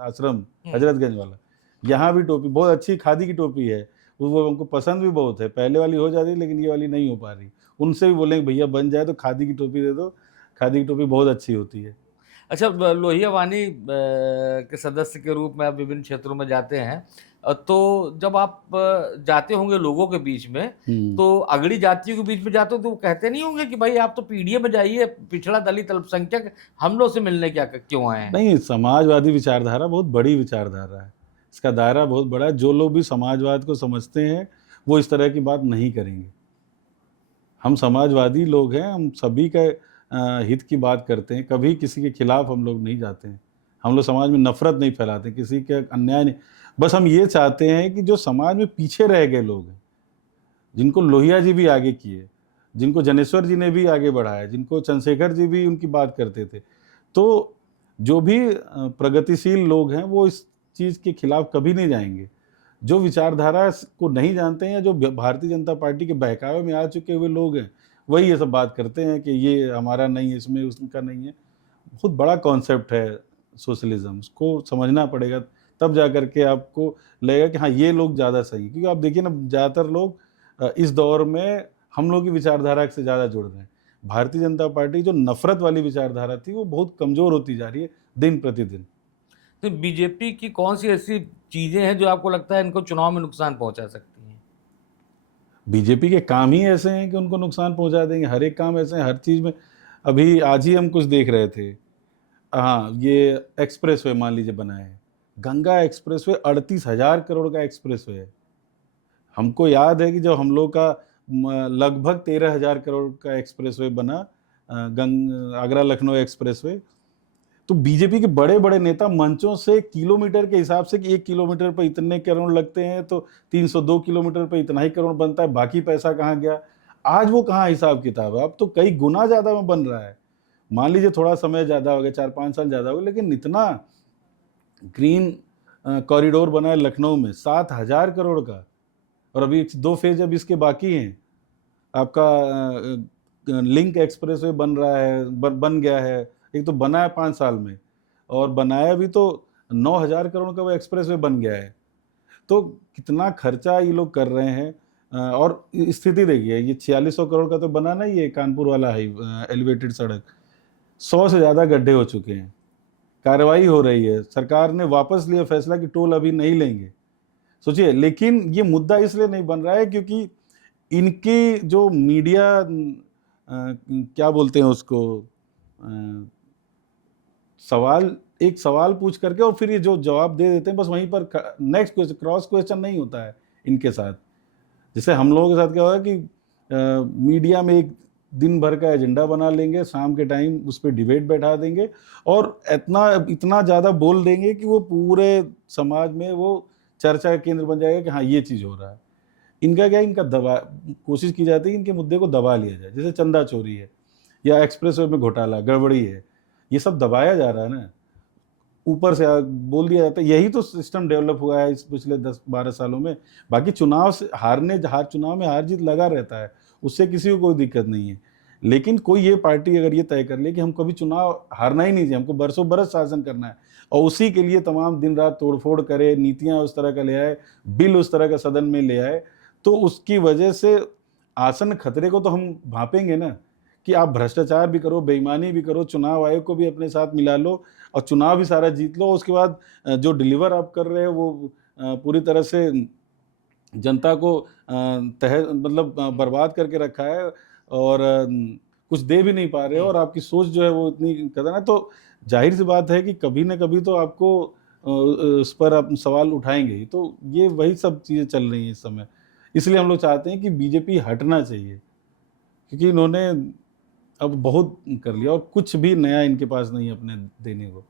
आश्रम हजरतगंज वाला, यहाँ भी टोपी बहुत अच्छी खादी की टोपी है। वो हमको पसंद भी बहुत है। पहले वाली हो जाती है लेकिन ये वाली नहीं हो पा रही। उनसे भी बोलेंगे भैया बन जाए तो खादी की टोपी दे दो, खादी की टोपी बहुत अच्छी होती है। अच्छा, लोहिया वानी के सदस्य के रूप में आप विभिन्न क्षेत्रों में जाते हैं। तो जब आप जाते होंगे लोगों के बीच में, तो अगड़ी जातियों के बीच में जाते हो तो वो कहते नहीं होंगे कि भाई आप तो पीडीए में जाइए, पिछड़ा दलित अल्पसंख्यक, हम लोग से मिलने क्या क्यों आए हैं? नहीं, समाजवादी विचारधारा बहुत बड़ी विचारधारा है। इसका दायरा बहुत बड़ा है। जो लोग भी समाजवाद को समझते हैं, वो इस तरह की बात नहीं करेंगे। हम समाजवादी लोग हैं, हम सभी के हित की बात करते हैं, कभी किसी के खिलाफ हम लोग नहीं जाते हैं। हम लोग समाज में नफ़रत नहीं फैलाते, किसी के अन्याय नहीं। बस हम ये चाहते हैं कि जो समाज में पीछे रह गए लोग हैं, जिनको लोहिया जी भी आगे किए, जिनको जनेश्वर जी ने भी आगे बढ़ाया, जिनको चंद्रशेखर जी भी उनकी बात करते थे। तो जो भी प्रगतिशील लोग हैं, वो इस चीज़ के खिलाफ कभी नहीं जाएँगे। जो विचारधारा को नहीं जानते हैं या जो भारतीय जनता पार्टी के बहकावे में आ चुके हुए लोग हैं, वही ये सब बात करते हैं कि ये हमारा नहीं है, इसमें उसका नहीं है। बहुत बड़ा कॉन्सेप्ट है सोशलिज़्म, उसको समझना पड़ेगा, तब जा कर के आपको लगेगा कि हाँ, ये लोग ज़्यादा सही हैं। क्योंकि आप देखिए ना, ज़्यादातर लोग इस दौर में हम लोग की विचारधारा से ज़्यादा जुड़ रहे हैं। भारतीय जनता पार्टी जो नफ़रत वाली विचारधारा थी, वो बहुत कमज़ोर होती जा रही है दिन प्रतिदिन। तो बीजेपी की कौन सी ऐसी चीजें हैं जो आपको लगता है इनको चुनाव में नुकसान पहुंचा सकती हैं? बीजेपी के काम ही ऐसे हैं कि उनको नुकसान पहुंचा देंगे। हर एक काम ऐसे हैं, हर चीज़ में। अभी आज ही हम कुछ देख रहे थे। हाँ, ये एक्सप्रेसवे मान लीजिए बनाए हैं। गंगा एक्सप्रेसवे 38,000 करोड़ का एक्सप्रेसवे है। हमको याद है कि जब हम लोग का लगभग 13,000 करोड़ का एक्सप्रेसवे बना, आगरा लखनऊ एक्सप्रेसवे। तो बीजेपी के बड़े-बड़े नेता मंचों से किलोमीटर के हिसाब से कि 1 किलोमीटर पे इतने करोड़ लगते हैं, तो 302 किलोमीटर पे इतना ही करोड़ बनता है, बाकी पैसा कहाँ गया? आज वो कहाँ हिसाब-किताब है? अब तो कई गुना ज़्यादा में बन रहा है। मान लीजिए थोड़ा समय ज़्यादा हो गया, 4-5 साल ज़्यादा हो गए, लेकिन इतना ग्रीन कॉरिडोर बना है लखनऊ में 7,000 करोड़ का। और अभी 2 फेज़ अब इसके बाकी हैं। आपका लिंक एक्सप्रेसवे बन रहा है, बन गया है। एक तो बना है 5 साल में, और बनाया भी तो 9,000 करोड़ का वो एक्सप्रेसवे बन गया है। तो कितना खर्चा ये लोग कर रहे हैं। और स्थिति देखिए, ये 4600 करोड़ का तो बना ना, ये कानपुर वाला है एलिवेटेड सड़क, 100 से ज़्यादा गड्ढे हो चुके हैं। कार्रवाई हो रही है, सरकार ने वापस लिया फैसला कि टोल अभी नहीं लेंगे। सोचिए, लेकिन ये मुद्दा इसलिए नहीं बन रहा है क्योंकि इनकी जो मीडिया क्या बोलते हैं उसको, एक सवाल पूछ करके और फिर ये जो जवाब दे देते हैं, बस वहीं पर नेक्स्ट क्वेश्चन, क्रॉस क्वेश्चन नहीं होता है इनके साथ। जैसे हम लोगों के साथ क्या होगा कि मीडिया में एक दिन भर का एजेंडा बना लेंगे, शाम के टाइम उस पर डिबेट बैठा देंगे और इतना ज़्यादा बोल देंगे कि वो पूरे समाज में वो चर्चा का केंद्र बन जाएगा कि हाँ, ये चीज़ हो रहा है। इनका क्या है, इनका कोशिश की जाती है इनके मुद्दे को दबा लिया जाए। जैसे चंदा चोरी है या एक्सप्रेसवे में घोटाला, गड़बड़ी है, ये सब दबाया जा रहा है ना, ऊपर से बोल दिया जाता है। यही तो सिस्टम डेवलप हुआ है इस पिछले 10-12 सालों में। बाकी चुनाव में हार जीत लगा रहता है, उससे किसी को कोई दिक्कत नहीं है। लेकिन कोई ये पार्टी अगर ये तय कर ले कि हम कभी चुनाव हारना ही नहीं चाहिए, हमको बरसों बरस शासन करना है, और उसी के लिए तमाम दिन रात तोड़फोड़ करे, नीतियां उस तरह का ले आए, बिल उस तरह का सदन में ले आए, तो उसकी वजह से आसन खतरे को तो हम भांपेंगे ना, कि आप भ्रष्टाचार भी करो, बेईमानी भी करो, चुनाव आयोग को भी अपने साथ मिला लो और चुनाव भी सारा जीत लो, उसके बाद जो डिलीवर आप कर रहे हो वो पूरी तरह से जनता को मतलब बर्बाद करके रखा है, और कुछ दे भी नहीं पा रहे हो, और आपकी सोच जो है वो इतनी कदर है, तो जाहिर सी बात है कि कभी ना कभी तो आपको उस पर आप सवाल उठाएंगे ही। तो ये वही सब चीज़ें चल रही हैं इस समय, इसलिए हम लोग चाहते हैं कि बीजेपी हटना चाहिए, क्योंकि इन्होंने अब बहुत कर लिया और कुछ भी नया इनके पास नहीं है अपने देने को।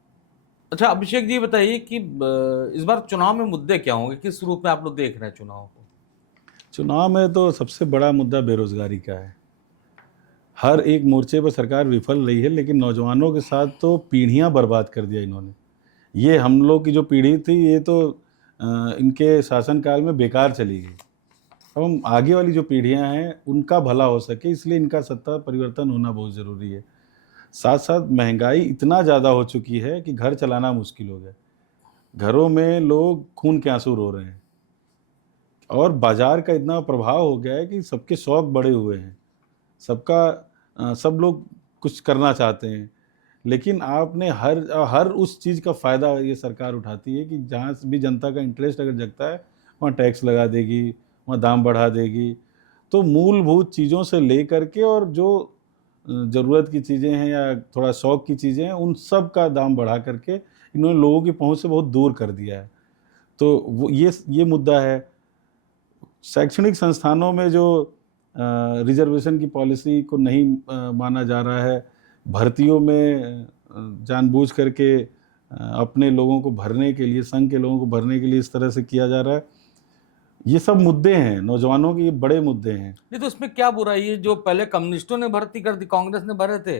अच्छा अभिषेक जी बताइए कि इस बार चुनाव में मुद्दे क्या होंगे, किस रूप में आप लोग देख रहे हैं चुनाव को? चुनाव में तो सबसे बड़ा मुद्दा बेरोजगारी का है। हर एक मोर्चे पर सरकार विफल रही है, लेकिन नौजवानों के साथ तो पीढ़ियां बर्बाद कर दिया इन्होंने। ये हम लोग की जो पीढ़ी थी, ये तो इनके शासनकाल में बेकार चली गई। अब हम आगे वाली जो पीढ़ियां हैं उनका भला हो सके, इसलिए इनका सत्ता परिवर्तन होना बहुत ज़रूरी है। साथ साथ महंगाई इतना ज़्यादा हो चुकी है कि घर चलाना मुश्किल हो गया। घरों में लोग खून के आंसू रो रहे हैं, और बाजार का इतना प्रभाव हो गया है कि सबके शौक बड़े हुए हैं, सब लोग कुछ करना चाहते हैं, लेकिन आपने हर उस चीज़ का फ़ायदा ये सरकार उठाती है कि जहाँ से भी जनता का इंटरेस्ट अगर जगता है, वहाँ टैक्स लगा देगी, वहाँ दाम बढ़ा देगी। तो मूलभूत चीज़ों से लेकर के, और जो ज़रूरत की चीज़ें हैं या थोड़ा शौक की चीज़ें हैं, उन सब का दाम बढ़ा करके इन्होंने लोगों की पहुँच से बहुत दूर कर दिया है। तो वो ये मुद्दा है। शैक्षणिक संस्थानों में जो रिजर्वेशन की पॉलिसी को नहीं माना जा रहा है, भर्तियों में जानबूझ करके अपने लोगों को भरने के लिए, संघ के लोगों को भरने के लिए इस तरह से किया जा रहा है। ये सब मुद्दे हैं, नौजवानों के ये बड़े मुद्दे हैं। नहीं तो इसमें क्या बुराई है? जो पहले कम्युनिस्टों ने भर्ती कर दी, कांग्रेस ने भरे थे,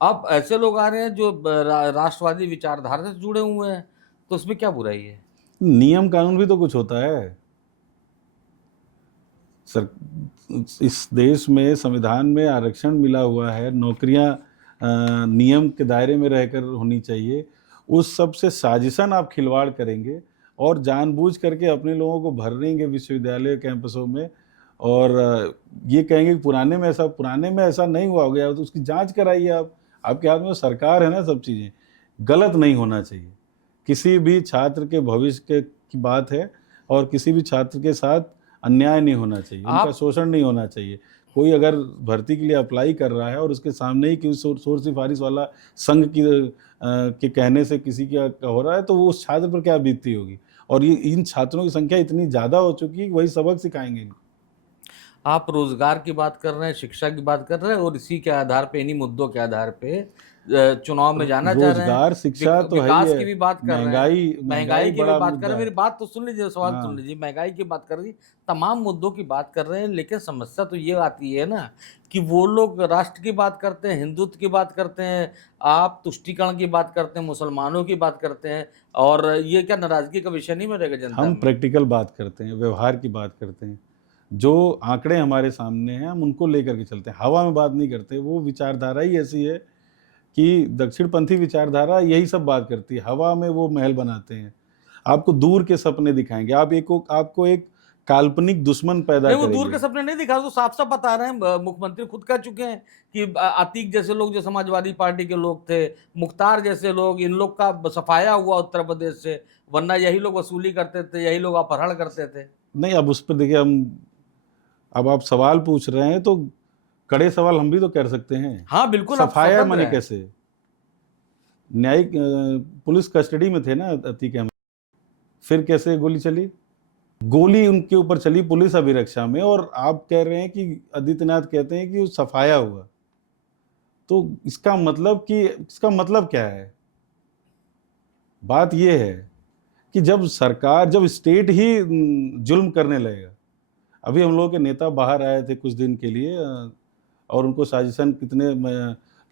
अब ऐसे लोग आ रहे हैं जो राष्ट्रवादी विचारधारा से जुड़े हुए हैं, तो उसमें क्या बुराई है? नियम कानून भी तो कुछ होता है सर। इस देश में संविधान में आरक्षण मिला हुआ है, नौकरियां नियम के दायरे में रहकर होनी चाहिए। उस सब से साजिशन आप खिलवाड़ करेंगे और जानबूझ करके अपने लोगों को भर देंगे विश्वविद्यालय कैंपसों में, और ये कहेंगे कि पुराने में ऐसा नहीं हुआ हो गया, तो उसकी जांच कराइए आप। आपके हाथ में सरकार है ना, सब चीज़ें गलत नहीं होना चाहिए। किसी भी छात्र के भविष्य की बात है, और किसी भी छात्र के साथ अन्याय नहीं होना चाहिए, उनका शोषण नहीं होना चाहिए। कोई अगर भर्ती के लिए अप्लाई कर रहा है और उसके सामने ही किसी शोर सिफारिश वाला संघ के कहने से किसी का हो रहा है, तो वो उस छात्र पर क्या बीतती होगी। और ये इन छात्रों की संख्या इतनी ज़्यादा हो चुकी है कि वही सबक सिखाएंगे इनको। आप रोजगार की बात कर रहे हैं, शिक्षा की बात कर रहे हैं, और इसी के आधार पे, इन्हीं मुद्दों के आधार पे चुनाव में जाना चाह रहे हैं। रोजगार, शिक्षा तो है ही विकास है, की भी बात कर रहे हैं, महंगाई की भी बड़ा बात कर मुद्दा रहे हैं। है। मेरी बात तो सुन लीजिए, सवाल सुन हाँ। लीजिए। महंगाई की बात कर रही, तमाम मुद्दों की बात कर रहे हैं, लेकिन समस्या तो ये आती है ना कि वो लोग राष्ट्र की बात करते हैं, हिंदुत्व की बात करते हैं, आप तुष्टीकरण की बात करते हैं, मुसलमानों की बात करते हैं, और ये क्या नाराजगी का विषय नहीं बनेगा जनता हम में? प्रैक्टिकल बात करते हैं, व्यवहार की बात करते हैं। जो आंकड़े हमारे सामने हैं, हम उनको लेकर के चलते हैं, हवा में बात नहीं करते। वो विचारधारा ही ऐसी है कि दक्षिणपंथी विचारधारा यही सब बात करती है, हवा में वो महल बनाते हैं, आपको दूर के सपने दिखाएंगे, आपको एक काल्पनिक दुश्मन पैदा नहीं, वो दूर के करेंगे। सपने नहीं दिखा, तो साफ साफ बता रहे हैं। मुख्यमंत्री खुद कह चुके हैं कि अतीक जैसे लोग जो समाजवादी पार्टी के लोग थे, मुख्तार जैसे लोग, इन लोग का सफाया हुआ उत्तर प्रदेश से, वरना यही लोग वसूली करते थे, यही लोग अपहरण करते थे। नहीं, अब उस पर देखिए, अब आप सवाल पूछ रहे हैं तो कड़े सवाल हम भी तो कर सकते हैं। हाँ बिल्कुल, आप सफाया स्वतंत्र माने हैं। कैसे? न्यायिक पुलिस कस्टडी में थे ना अतीक अहमद, फिर कैसे गोली चली? गोली उनके ऊपर चली पुलिस अभिरक्षा में, और आप कह रहे हैं कि आदित्यनाथ कहते हैं कि वो सफाया हुआ। तो इसका मतलब क्या है? बात ये है कि जब स्टेट ही जुल्म करने लगेगा। अभी हम लोग के नेता बाहर आए थे कुछ दिन के लिए, और उनको साजिशन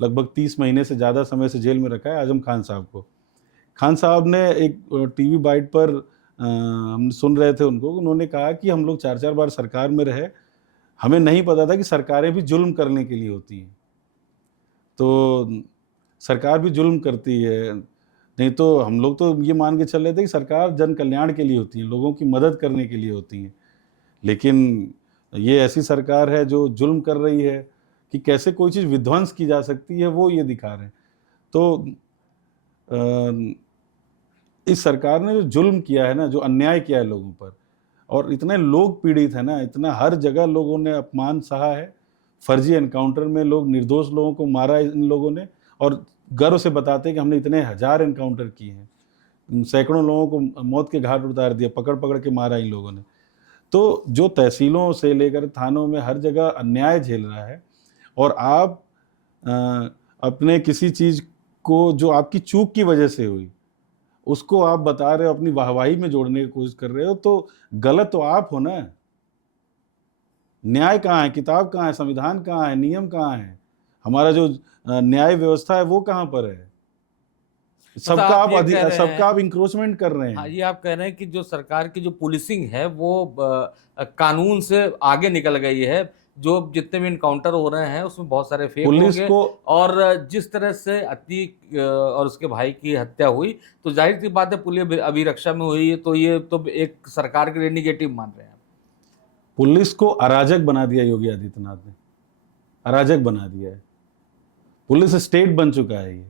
लगभग 30 महीने से ज़्यादा समय से जेल में रखा है आजम खान साहब को। खान साहब ने एक टीवी बाइट पर हम सुन रहे थे उनको, उन्होंने कहा कि हम लोग 4-4 बार सरकार में रहे, हमें नहीं पता था कि सरकारें भी जुल्म करने के लिए होती हैं। तो सरकार भी जुल्म करती है। नहीं तो हम लोग तो ये मान के चल रहे थे कि सरकार जन कल्याण के लिए होती है, लोगों की मदद करने के लिए होती है। लेकिन ये ऐसी सरकार है जो जुल्म कर रही है कि कैसे कोई चीज़ विध्वंस की जा सकती है, वो ये दिखा रहे हैं। तो अ, इस सरकार ने जो जुल्म किया है ना, जो अन्याय किया है लोगों पर, और इतने लोग पीड़ित हैं ना, इतना हर जगह लोगों ने अपमान सहा है। फर्जी एनकाउंटर में लोग, निर्दोष लोगों को मारा है इन लोगों ने, और गर्व से बताते हैं कि हमने इतने हजार एनकाउंटर किए हैं, सैकड़ों लोगों को मौत के घाट उतार दिया, पकड़ पकड़ के मारा इन लोगों ने। तो जो तहसीलों से लेकर थानों में हर जगह अन्याय झेल रहा है, और आप अ, अपने किसी चीज को जो आपकी चूक की वजह से हुई, उसको आप बता रहे हो, अपनी वाहवाही में जोड़ने की कोशिश कर रहे हो, तो गलत तो आप हो ना। न्याय कहाँ है, किताब कहाँ है, संविधान कहाँ है, नियम कहाँ है, हमारा जो न्याय व्यवस्था है वो कहाँ पर है? मतलब आप ये कह रहे सबका हैं, आप इंक्रोचमेंट कर रहे हाँ हैं। ये आप कह रहे हैं कि जो सरकार की जो पुलिसिंग है वो कानून से आगे निकल गई है। जो जितने भी इनकाउंटर हो रहे हैं उसमें बहुत सारे फेक पुलिस होंगे। को और जिस तरह से अतीक और उसके भाई की हत्या हुई, तो जाहिर सी बात है पुलिस अभिरक्षा में हुई है, तो ये तो एक सरकार के लिए निगेटिव मान रहे हैं। पुलिस को अराजक बना दिया योगी आदित्यनाथ ने, अराजक बना दिया है। पुलिस स्टेट बन चुका है ये।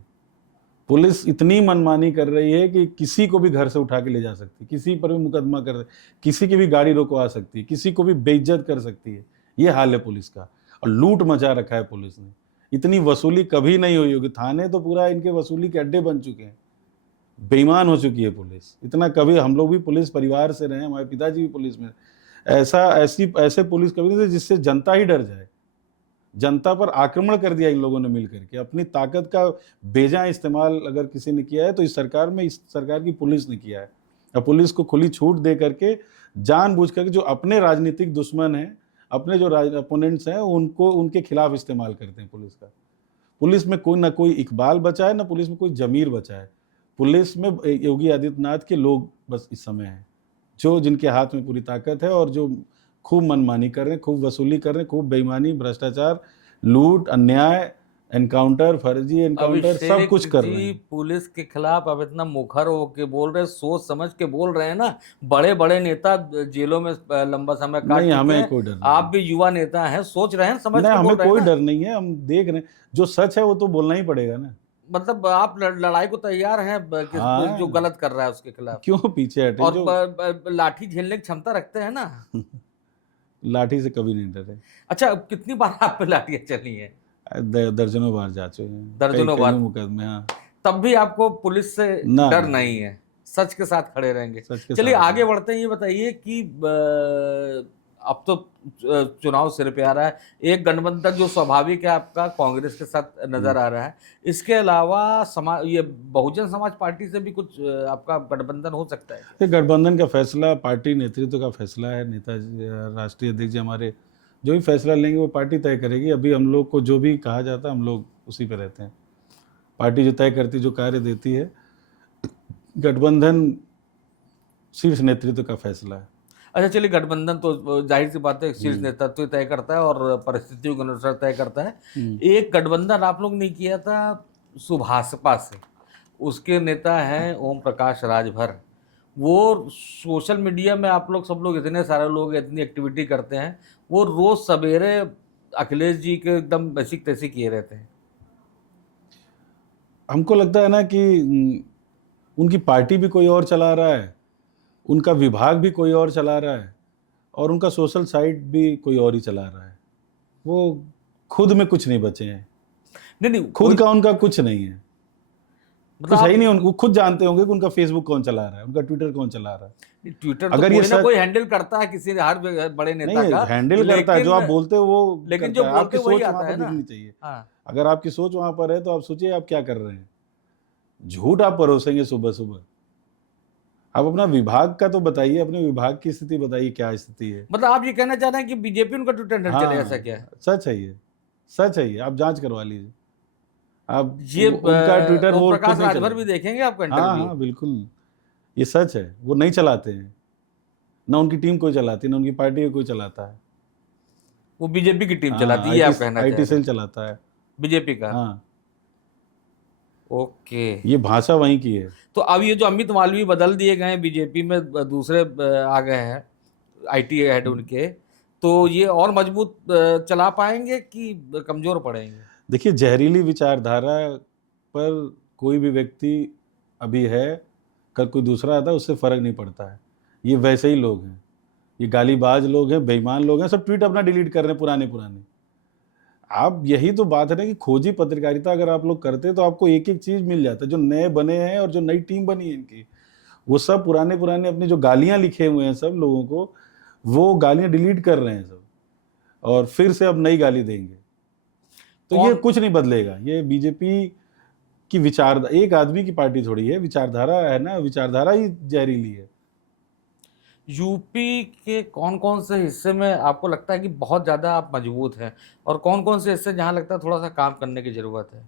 पुलिस इतनी मनमानी कर रही है कि किसी को भी घर से उठा के ले जा सकती है, किसी पर भी मुकदमा कर, किसी की भी गाड़ी रोकवा सकती है, किसी को भी बेइज्जत कर सकती है। ये हाल है पुलिस का, और लूट मचा रखा है पुलिस ने। इतनी वसूली कभी नहीं हुई होगी। थाने तो पूरा इनके वसूली के अड्डे बन चुके हैं। बेईमान हो चुकी है पुलिस। इतना कभी, हम लोग भी पुलिस परिवार से रहे हैं, हमारे पिताजी भी पुलिस में, ऐसे पुलिस कभी नहीं थी जिससे जनता ही डर जाए। जनता पर आक्रमण कर दिया इन लोगों ने मिल करके। अपनी ताकत का बेजा इस्तेमाल अगर किसी ने किया है तो इस सरकार में, इस सरकार की पुलिस ने किया है। और पुलिस को खुली छूट दे करके, जानबूझ करके, जो अपने राजनीतिक दुश्मन हैं, अपने जो अपोनेंट्स हैं, उनको उनके खिलाफ इस्तेमाल करते हैं पुलिस का। पुलिस में कोई ना कोई इकबाल बचा है, ना पुलिस में कोई जमीर बचा है। पुलिस में योगी आदित्यनाथ के लोग बस इस समय हैं, जो जिनके हाथ में पूरी ताकत है, और जो खूब मनमानी कर रहे हैं, खूब वसूली कर रहे हैं, खूब बेईमानी, भ्रष्टाचार, लूट, अन्याय, एनकाउंटर, फर्जी एनकाउंटर, सब अभिषेक कुछ कर रहे जी हैं। पुलिस के खिलाफ अब इतना मुखर होके बोल रहे हैं, सोच समझ के बोल रहे हैं ना। बड़े बड़े नेता जेलों में लंबा समय काट नहीं, चुके हमें हैं। कोई डर नहीं आप है। भी युवा नेता हैं, सोच रहे हैं, समझ नहीं, के हमें बोल रहे हैं कोई ना। डर नहीं है, हम देख रहे हैं। जो सच है वो तो बोलना ही पड़ेगा ना। मतलब आप लड़ाई को तैयार हैं जो हाँ, गलत कर रहा है उसके खिलाफ। क्यों पीछे हटे? और जो लाठी झेलने की क्षमता रखते हैं ना। लाठी से कभी नहीं डरे। अच्छा, अब कितनी बार आप पे लाठियां चली हैं? दर्जनों बार जा चुके हैं, कई दर्जनों कई बार। मुकदमे। हाँ, तब भी आपको पुलिस से ना डर ना, नहीं है, सच के साथ खड़े रहेंगे। सच के चलिए साथ आगे हैं। बढ़ते हैं। ये बताइए कि अब तो चुनाव सिर पे आ रहा है। एक गठबंधन जो स्वाभाविक है आपका कांग्रेस के साथ नजर आ रहा है। इसके अलावा ये बहुजन समाज पार्टी से भी कुछ आपका गठबंधन हो सकता है क्या? ये गठबंधन का फैसला पार्टी नेतृत्व का फैसला है। नेताजी, राष्ट्रीय अध्यक्ष जी हमारे जो भी फैसला लेंगे वो पार्टी तय करेगी। अभी हम लोग को जो भी कहा जाता है हम लोग उसी पे रहते हैं। पार्टी जो तय करती, जो कार्य देती है, गठबंधन शीर्ष नेतृत्व का फैसला है। अच्छा चलिए, गठबंधन तो जाहिर सी बात है शीर्ष हम्म, नेतृत्व तय करता है और परिस्थितियों के अनुसार तय करता है। हम्म। एक गठबंधन आप लोग ने किया था सुभाषपा से, उसके नेता हैं ओम प्रकाश राजभर। वो सोशल मीडिया में आप लोग सब लोग, इतने सारे लोग इतनी एक्टिविटी करते हैं, वो रोज सवेरे अखिलेश जी के एकदम बेसिक तैसी किए रहते हैं। हमको लगता है ना कि उनकी पार्टी भी कोई और चला रहा है, उनका विभाग भी कोई और चला रहा है, और उनका सोशल साइट भी कोई और ही चला रहा है। वो खुद में कुछ नहीं बचे हैं। नहीं नहीं, खुद का उनका कुछ नहीं है, मतलब कुछ है ही आप नहीं। वो खुद जानते होंगे कि उनका फेसबुक कौन चला रहा है, उनका ट्विटर कौन चला रहा है। ट्विटर तो अगर ये कोई ना सच कोई हैंडल करता है, किसी हर बड़े नेता नहीं का। हैंडल करता है, जो आप बोलते हो वो लेकिन करता जो है। बोलते आपकी वही सोच आता वहां है पर ना। दिखनी चाहिए। हाँ। अगर आपकी सोच वहां पर है तो आप सोचिए आप क्या कर रहे हैं। झूठ आप परोसेंगे सुबह सुबह। आप अपना विभाग का तो बताइए, अपने विभाग की स्थिति बताइए, क्या स्थिति है। मतलब आप ये कहना चाह रहे हैं कि बीजेपी उनका ट्विटर हैंडल चले, ऐसा क्या है? हाँ, सच है ये, सच है ये। आप जांच करवा लीजिए। आप ये उनका ट्विटर ओम वो खुद प्रकाश नहीं राजभर भी चलाते। देखेंगे आपका हाँ इंटरव्यू? हाँ, बिल्कुल, ये सच है। वो नहीं चलाते हैं, ना उनकी टीम कोई चलाती, ना उनकी पार्टी का कोई चलाता है। वो बीजेपी की टीम हाँ, चलाती है, ये आप कहना चाह आईटी रहे सेल हैं? चलाता है। बीजेपी का। हाँ, ओके। ये भाषा वहीं की है। तो अब ये जो अमित मालवीय बदल दिए गए हैं बीजेपी में, दूसरे आ गए हैं आईटी हेड उनके, तो ये और मजबूत चला पाएंगे कि कमजोर पड़ेंगे? देखिए, जहरीली विचारधारा पर कोई भी व्यक्ति अभी है, कल कोई दूसरा आता है, उससे फ़र्क नहीं पड़ता है। ये वैसे ही लोग हैं, ये गालीबाज लोग हैं, बेईमान लोग हैं, सब ट्वीट अपना डिलीट कर रहे हैं पुराने-पुराने। आप यही तो बात है ना कि खोजी पत्रकारिता अगर आप लोग करते तो आपको एक-एक चीज़ मिल जाता है। जो नए बने हैं और जो नई टीम बनी है इनकी, वो सब पुराने-पुराने अपनी जो गालियाँ लिखे हुए हैं सब लोगों को, वो गालियाँ डिलीट कर रहे हैं सब और फिर से अब नई गाली देंगे। तो ये कौन कुछ नहीं बदलेगा। ये बीजेपी की विचार एक आदमी की पार्टी थोड़ी है, विचारधारा है ना, विचारधारा ही जहरीली है। यूपी के कौन कौन से हिस्से में आपको लगता है कि बहुत ज़्यादा आप मजबूत हैं, और कौन कौन से हिस्से जहाँ लगता है थोड़ा सा काम करने की ज़रूरत है?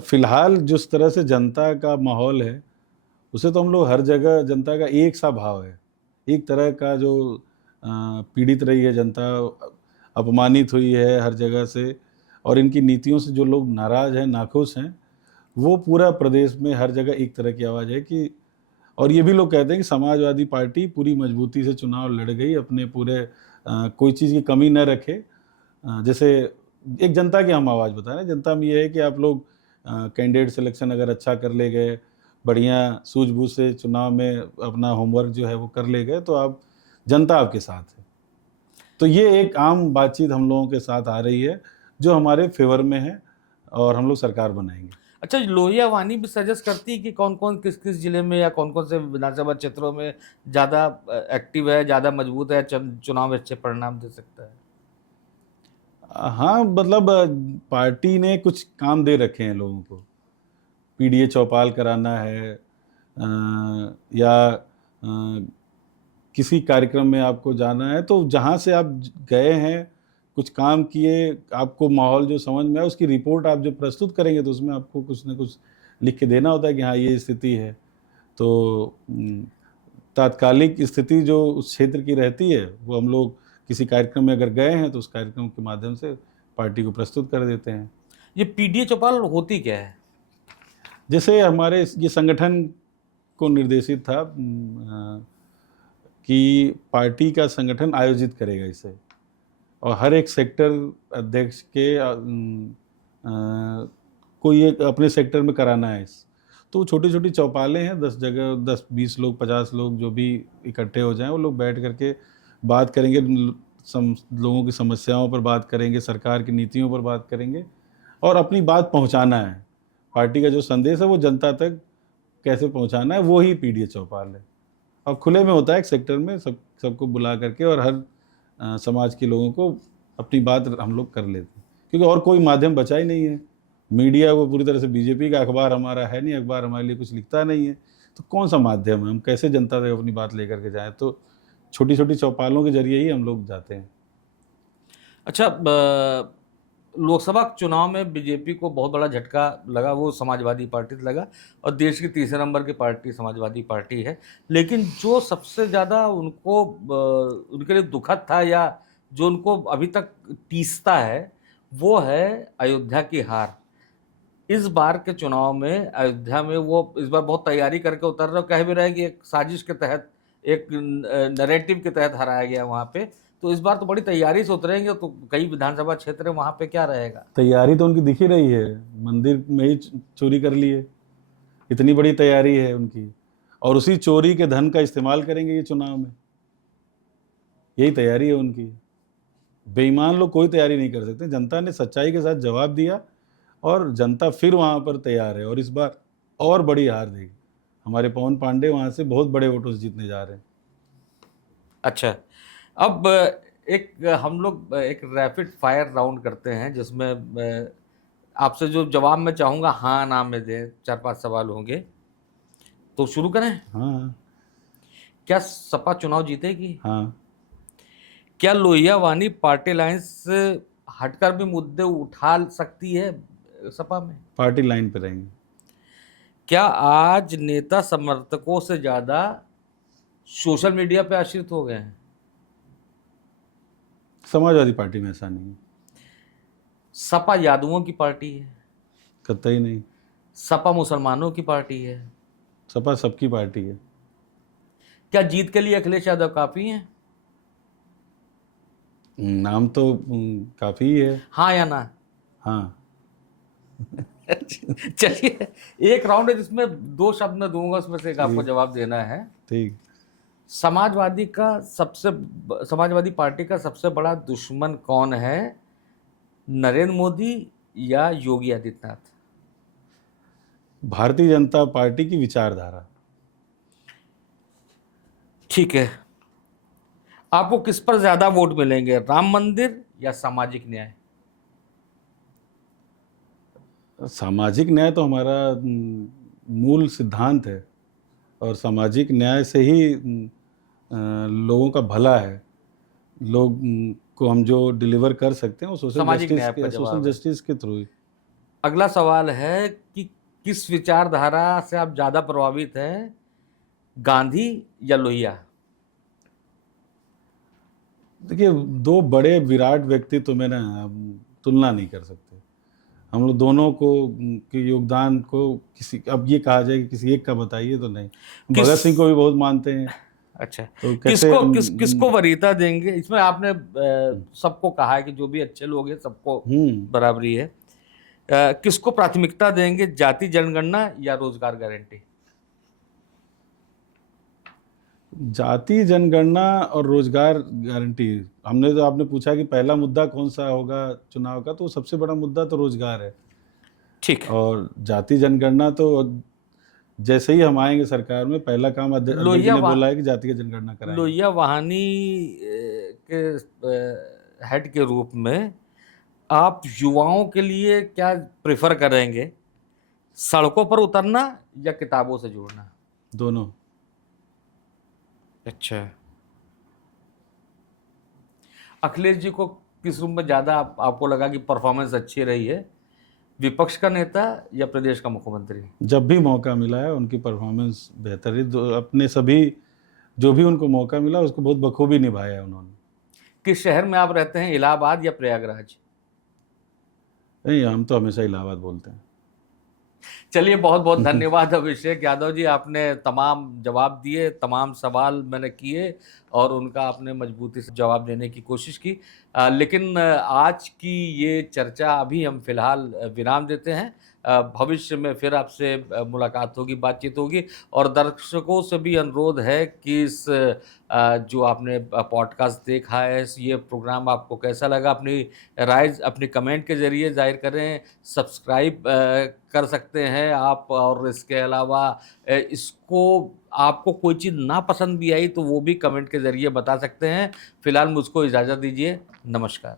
फिलहाल जिस तरह से जनता का माहौल है, उसे तो हम लोग हर जगह जनता का एक सा भाव है। एक तरह का जो पीड़ित रही है जनता, अपमानित हुई है हर जगह से और इनकी नीतियों से जो लोग नाराज़ हैं, नाखुश हैं, वो पूरा प्रदेश में हर जगह एक तरह की आवाज़ है कि और ये भी लोग कहते हैं कि समाजवादी पार्टी पूरी मजबूती से चुनाव लड़ गई, अपने पूरे कोई चीज़ की कमी न रखे। जैसे एक जनता की हम आवाज़ बता रहे हैं, जनता में ये है कि आप लोग कैंडिडेट सिलेक्शन अगर अच्छा कर ले गए, बढ़िया सूझबूझ से चुनाव में अपना होमवर्क जो है वो कर ले गए, तो आप जनता आपके साथ है। तो ये एक आम बातचीत हम लोगों के साथ आ रही है, जो हमारे फ़ेवर में है और हम लोग सरकार बनाएँगे। अच्छा, लोहिया वानी भी सजेस्ट करती है कि कौन कौन किस किस जिले में या कौन कौन से विधानसभा क्षेत्रों में ज़्यादा एक्टिव है, ज़्यादा मजबूत है, चुनाव में अच्छे परिणाम दे सकता है? हाँ, मतलब पार्टी ने कुछ काम दे रखे हैं लोगों को। पीडीए चौपाल कराना है या किसी कार्यक्रम में आपको जाना है, तो जहाँ से आप गए हैं, कुछ काम किए, आपको माहौल जो समझ में आया, उसकी रिपोर्ट आप जब प्रस्तुत करेंगे, तो उसमें आपको कुछ न कुछ लिख के देना होता है कि हाँ, ये स्थिति है। तो तात्कालिक स्थिति जो उस क्षेत्र की रहती है, वो हम लोग किसी कार्यक्रम में अगर गए हैं, तो उस कार्यक्रम के माध्यम से पार्टी को प्रस्तुत कर देते हैं। ये पीडीए चौपाल होती क्या है? जैसे हमारे ये संगठन को निर्देशित था कि पार्टी का संगठन आयोजित करेगा इसे और हर एक सेक्टर अध्यक्ष के कोई एक अपने सेक्टर में कराना है तो छोटी-छोटी चौपालें हैं 10 जगह 10-20 लोग 50 लोग जो भी इकट्ठे हो जाएँ वो लोग बैठ करके बात करेंगे लोगों की समस्याओं पर बात करेंगे, सरकार की नीतियों पर बात करेंगे और अपनी बात पहुँचाना है। पार्टी का जो संदेश है वो जनता तक कैसे पहुँचाना है वो ही पीडीए चौपाल है। और खुले में होता है एक सेक्टर में सबको बुला करके और हर समाज के लोगों को अपनी बात हम लोग कर लेते हैं क्योंकि और कोई माध्यम बचा ही नहीं है। मीडिया वो पूरी तरह से बीजेपी का अखबार हमारा है नहीं, अखबार हमारे लिए कुछ लिखता नहीं है, तो कौन सा माध्यम है, हम कैसे जनता तक अपनी बात लेकर के जाएँ? तो छोटी-छोटी चौपालों के ज़रिए ही हम लोग जाते हैं। अच्छा, लोकसभा चुनाव में बीजेपी को बहुत बड़ा झटका लगा, वो समाजवादी पार्टी से लगा, और देश की तीसरे नंबर की पार्टी समाजवादी पार्टी है। लेकिन जो सबसे ज़्यादा उनको उनके लिए दुखद था या जो उनको अभी तक टीसता है, वो है अयोध्या की हार। इस बार के चुनाव में अयोध्या में वो इस बार बहुत तैयारी करके उतर रहे, कह भी रहे हैं कि एक साजिश के तहत, एक नैरेटिव के तहत हराया गया वहाँ पे। तो इस बार तो बड़ी तैयारी से उतरेंगे, तो कई विधानसभा क्षेत्र है, वहाँ पे क्या रहेगा? तैयारी तो उनकी दिख ही रही है, मंदिर में ही चोरी कर ली है, इतनी बड़ी तैयारी है उनकी और उसी चोरी के धन का इस्तेमाल करेंगे ये चुनाव में, यही तैयारी है उनकी। बेईमान लोग कोई तैयारी नहीं कर सकते, जनता ने सच्चाई के साथ जवाब दिया और जनता फिर वहाँ पर तैयार है और इस बार और बड़ी हार देगी। हमारे पवन पांडे वहाँ से बहुत बड़े वोटों से जीतने जा रहे हैं। अच्छा, अब एक हम लोग एक रैपिड फायर राउंड करते हैं, जिसमें आपसे जो जवाब मैं चाहूँगा हाँ ना में दें, 4-5 सवाल होंगे। तो शुरू करें? हाँ, क्या सपा चुनाव जीतेगी? हाँ, क्या लोहिया वानी पार्टी लाइन से हटकर भी मुद्दे उठा सकती है सपा में? पार्टी लाइन पे रहेंगे। क्या आज नेता समर्थकों से ज़्यादा सोशल मीडिया पे आश्रित हो गए हैं? समाजवादी पार्टी में ऐसा नहीं है। सपा यादवों की पार्टी है। कतई नहीं। सपा मुसलमानों की पार्टी है। सपा सबकी पार्टी है। क्या जीत के लिए अखिलेश यादव काफी हैं? नाम तो काफ़ी ही है। हाँ या ना? हाँ। चलिए, एक राउंड है जिसमें 2 शब्द मैं दूंगा, उसमें से एक आपको जवाब देना है। ठीक। समाजवादी पार्टी का सबसे बड़ा दुश्मन कौन है? नरेंद्र मोदी या योगी आदित्यनाथ? भारतीय जनता पार्टी की विचारधारा। ठीक है। आपको किस पर ज्यादा वोट मिलेंगे, राम मंदिर या सामाजिक न्याय? सामाजिक न्याय तो हमारा मूल सिद्धांत है, और सामाजिक न्याय से ही लोगों का भला है। लोग को हम जो डिलीवर कर सकते हैं वो सामाजिक न्याय आपका सोशल जवाब है। जस्टिस के थ्रू ही। अगला सवाल है कि किस विचारधारा से आप ज्यादा प्रभावित हैं, गांधी या लोहिया? देखिए, दो बड़े विराट व्यक्तित्व में ना हम तुलना नहीं कर सकते। हम लोग दोनों को के योगदान को किसी, अब ये कहा जाए कि किसी एक का बताइए तो नहीं। भगत सिंह को भी बहुत मानते हैं। अच्छा, तो कैसे किसको वरीयता देंगे? इसमें आपने सबको कहा है कि जो भी अच्छे लोग हैं सबको बराबरी है। किसको प्राथमिकता देंगे, जाति जनगणना या रोजगार गारंटी? जाति जनगणना और रोजगार गारंटी। हमने तो, आपने पूछा कि पहला मुद्दा कौन सा होगा चुनाव का, तो सबसे बड़ा मुद्दा तो रोजगार है। ठीक। और जाति जनगणना तो जैसे ही हम आएंगे सरकार में, पहला काम अध्यक्ष ने बोला है कि जाति की जनगणना कराएंगे। लोहिया वाहनी के हेड के रूप में आप युवाओं के लिए क्या प्रेफर करेंगे, सड़कों पर उतरना या किताबों से जुड़ना? दोनों। अच्छा। अखिलेश जी को किस रूप में ज्यादा आपको लगा कि परफॉर्मेंस अच्छी रही है, विपक्ष का नेता या प्रदेश का मुख्यमंत्री? जब भी मौका मिला है उनकी परफॉर्मेंस बेहतर रही। अपने सभी जो भी उनको मौका मिला उसको बहुत बखूबी निभाया है उन्होंने। किस शहर में आप रहते हैं, इलाहाबाद या प्रयागराज? नहीं, हम तो हमेशा इलाहाबाद बोलते हैं। चलिए, बहुत बहुत धन्यवाद अभिषेक यादव जी, आपने तमाम जवाब दिए, तमाम सवाल मैंने किए और उनका आपने मजबूती से जवाब देने की कोशिश की। लेकिन आज की ये चर्चा अभी हम फिलहाल विराम देते हैं। भविष्य में फिर आपसे मुलाकात होगी, बातचीत होगी। और दर्शकों से भी अनुरोध है कि इस जो आपने पॉडकास्ट देखा है, ये प्रोग्राम आपको कैसा लगा, अपनी राय अपनी कमेंट के ज़रिए ज़ाहिर करें। सब्सक्राइब कर सकते हैं आप, और इसके अलावा इसको आपको कोई चीज़ ना पसंद भी आई तो वो भी कमेंट के ज़रिए बता सकते हैं। फिलहाल मुझको इजाज़त दीजिए, नमस्कार।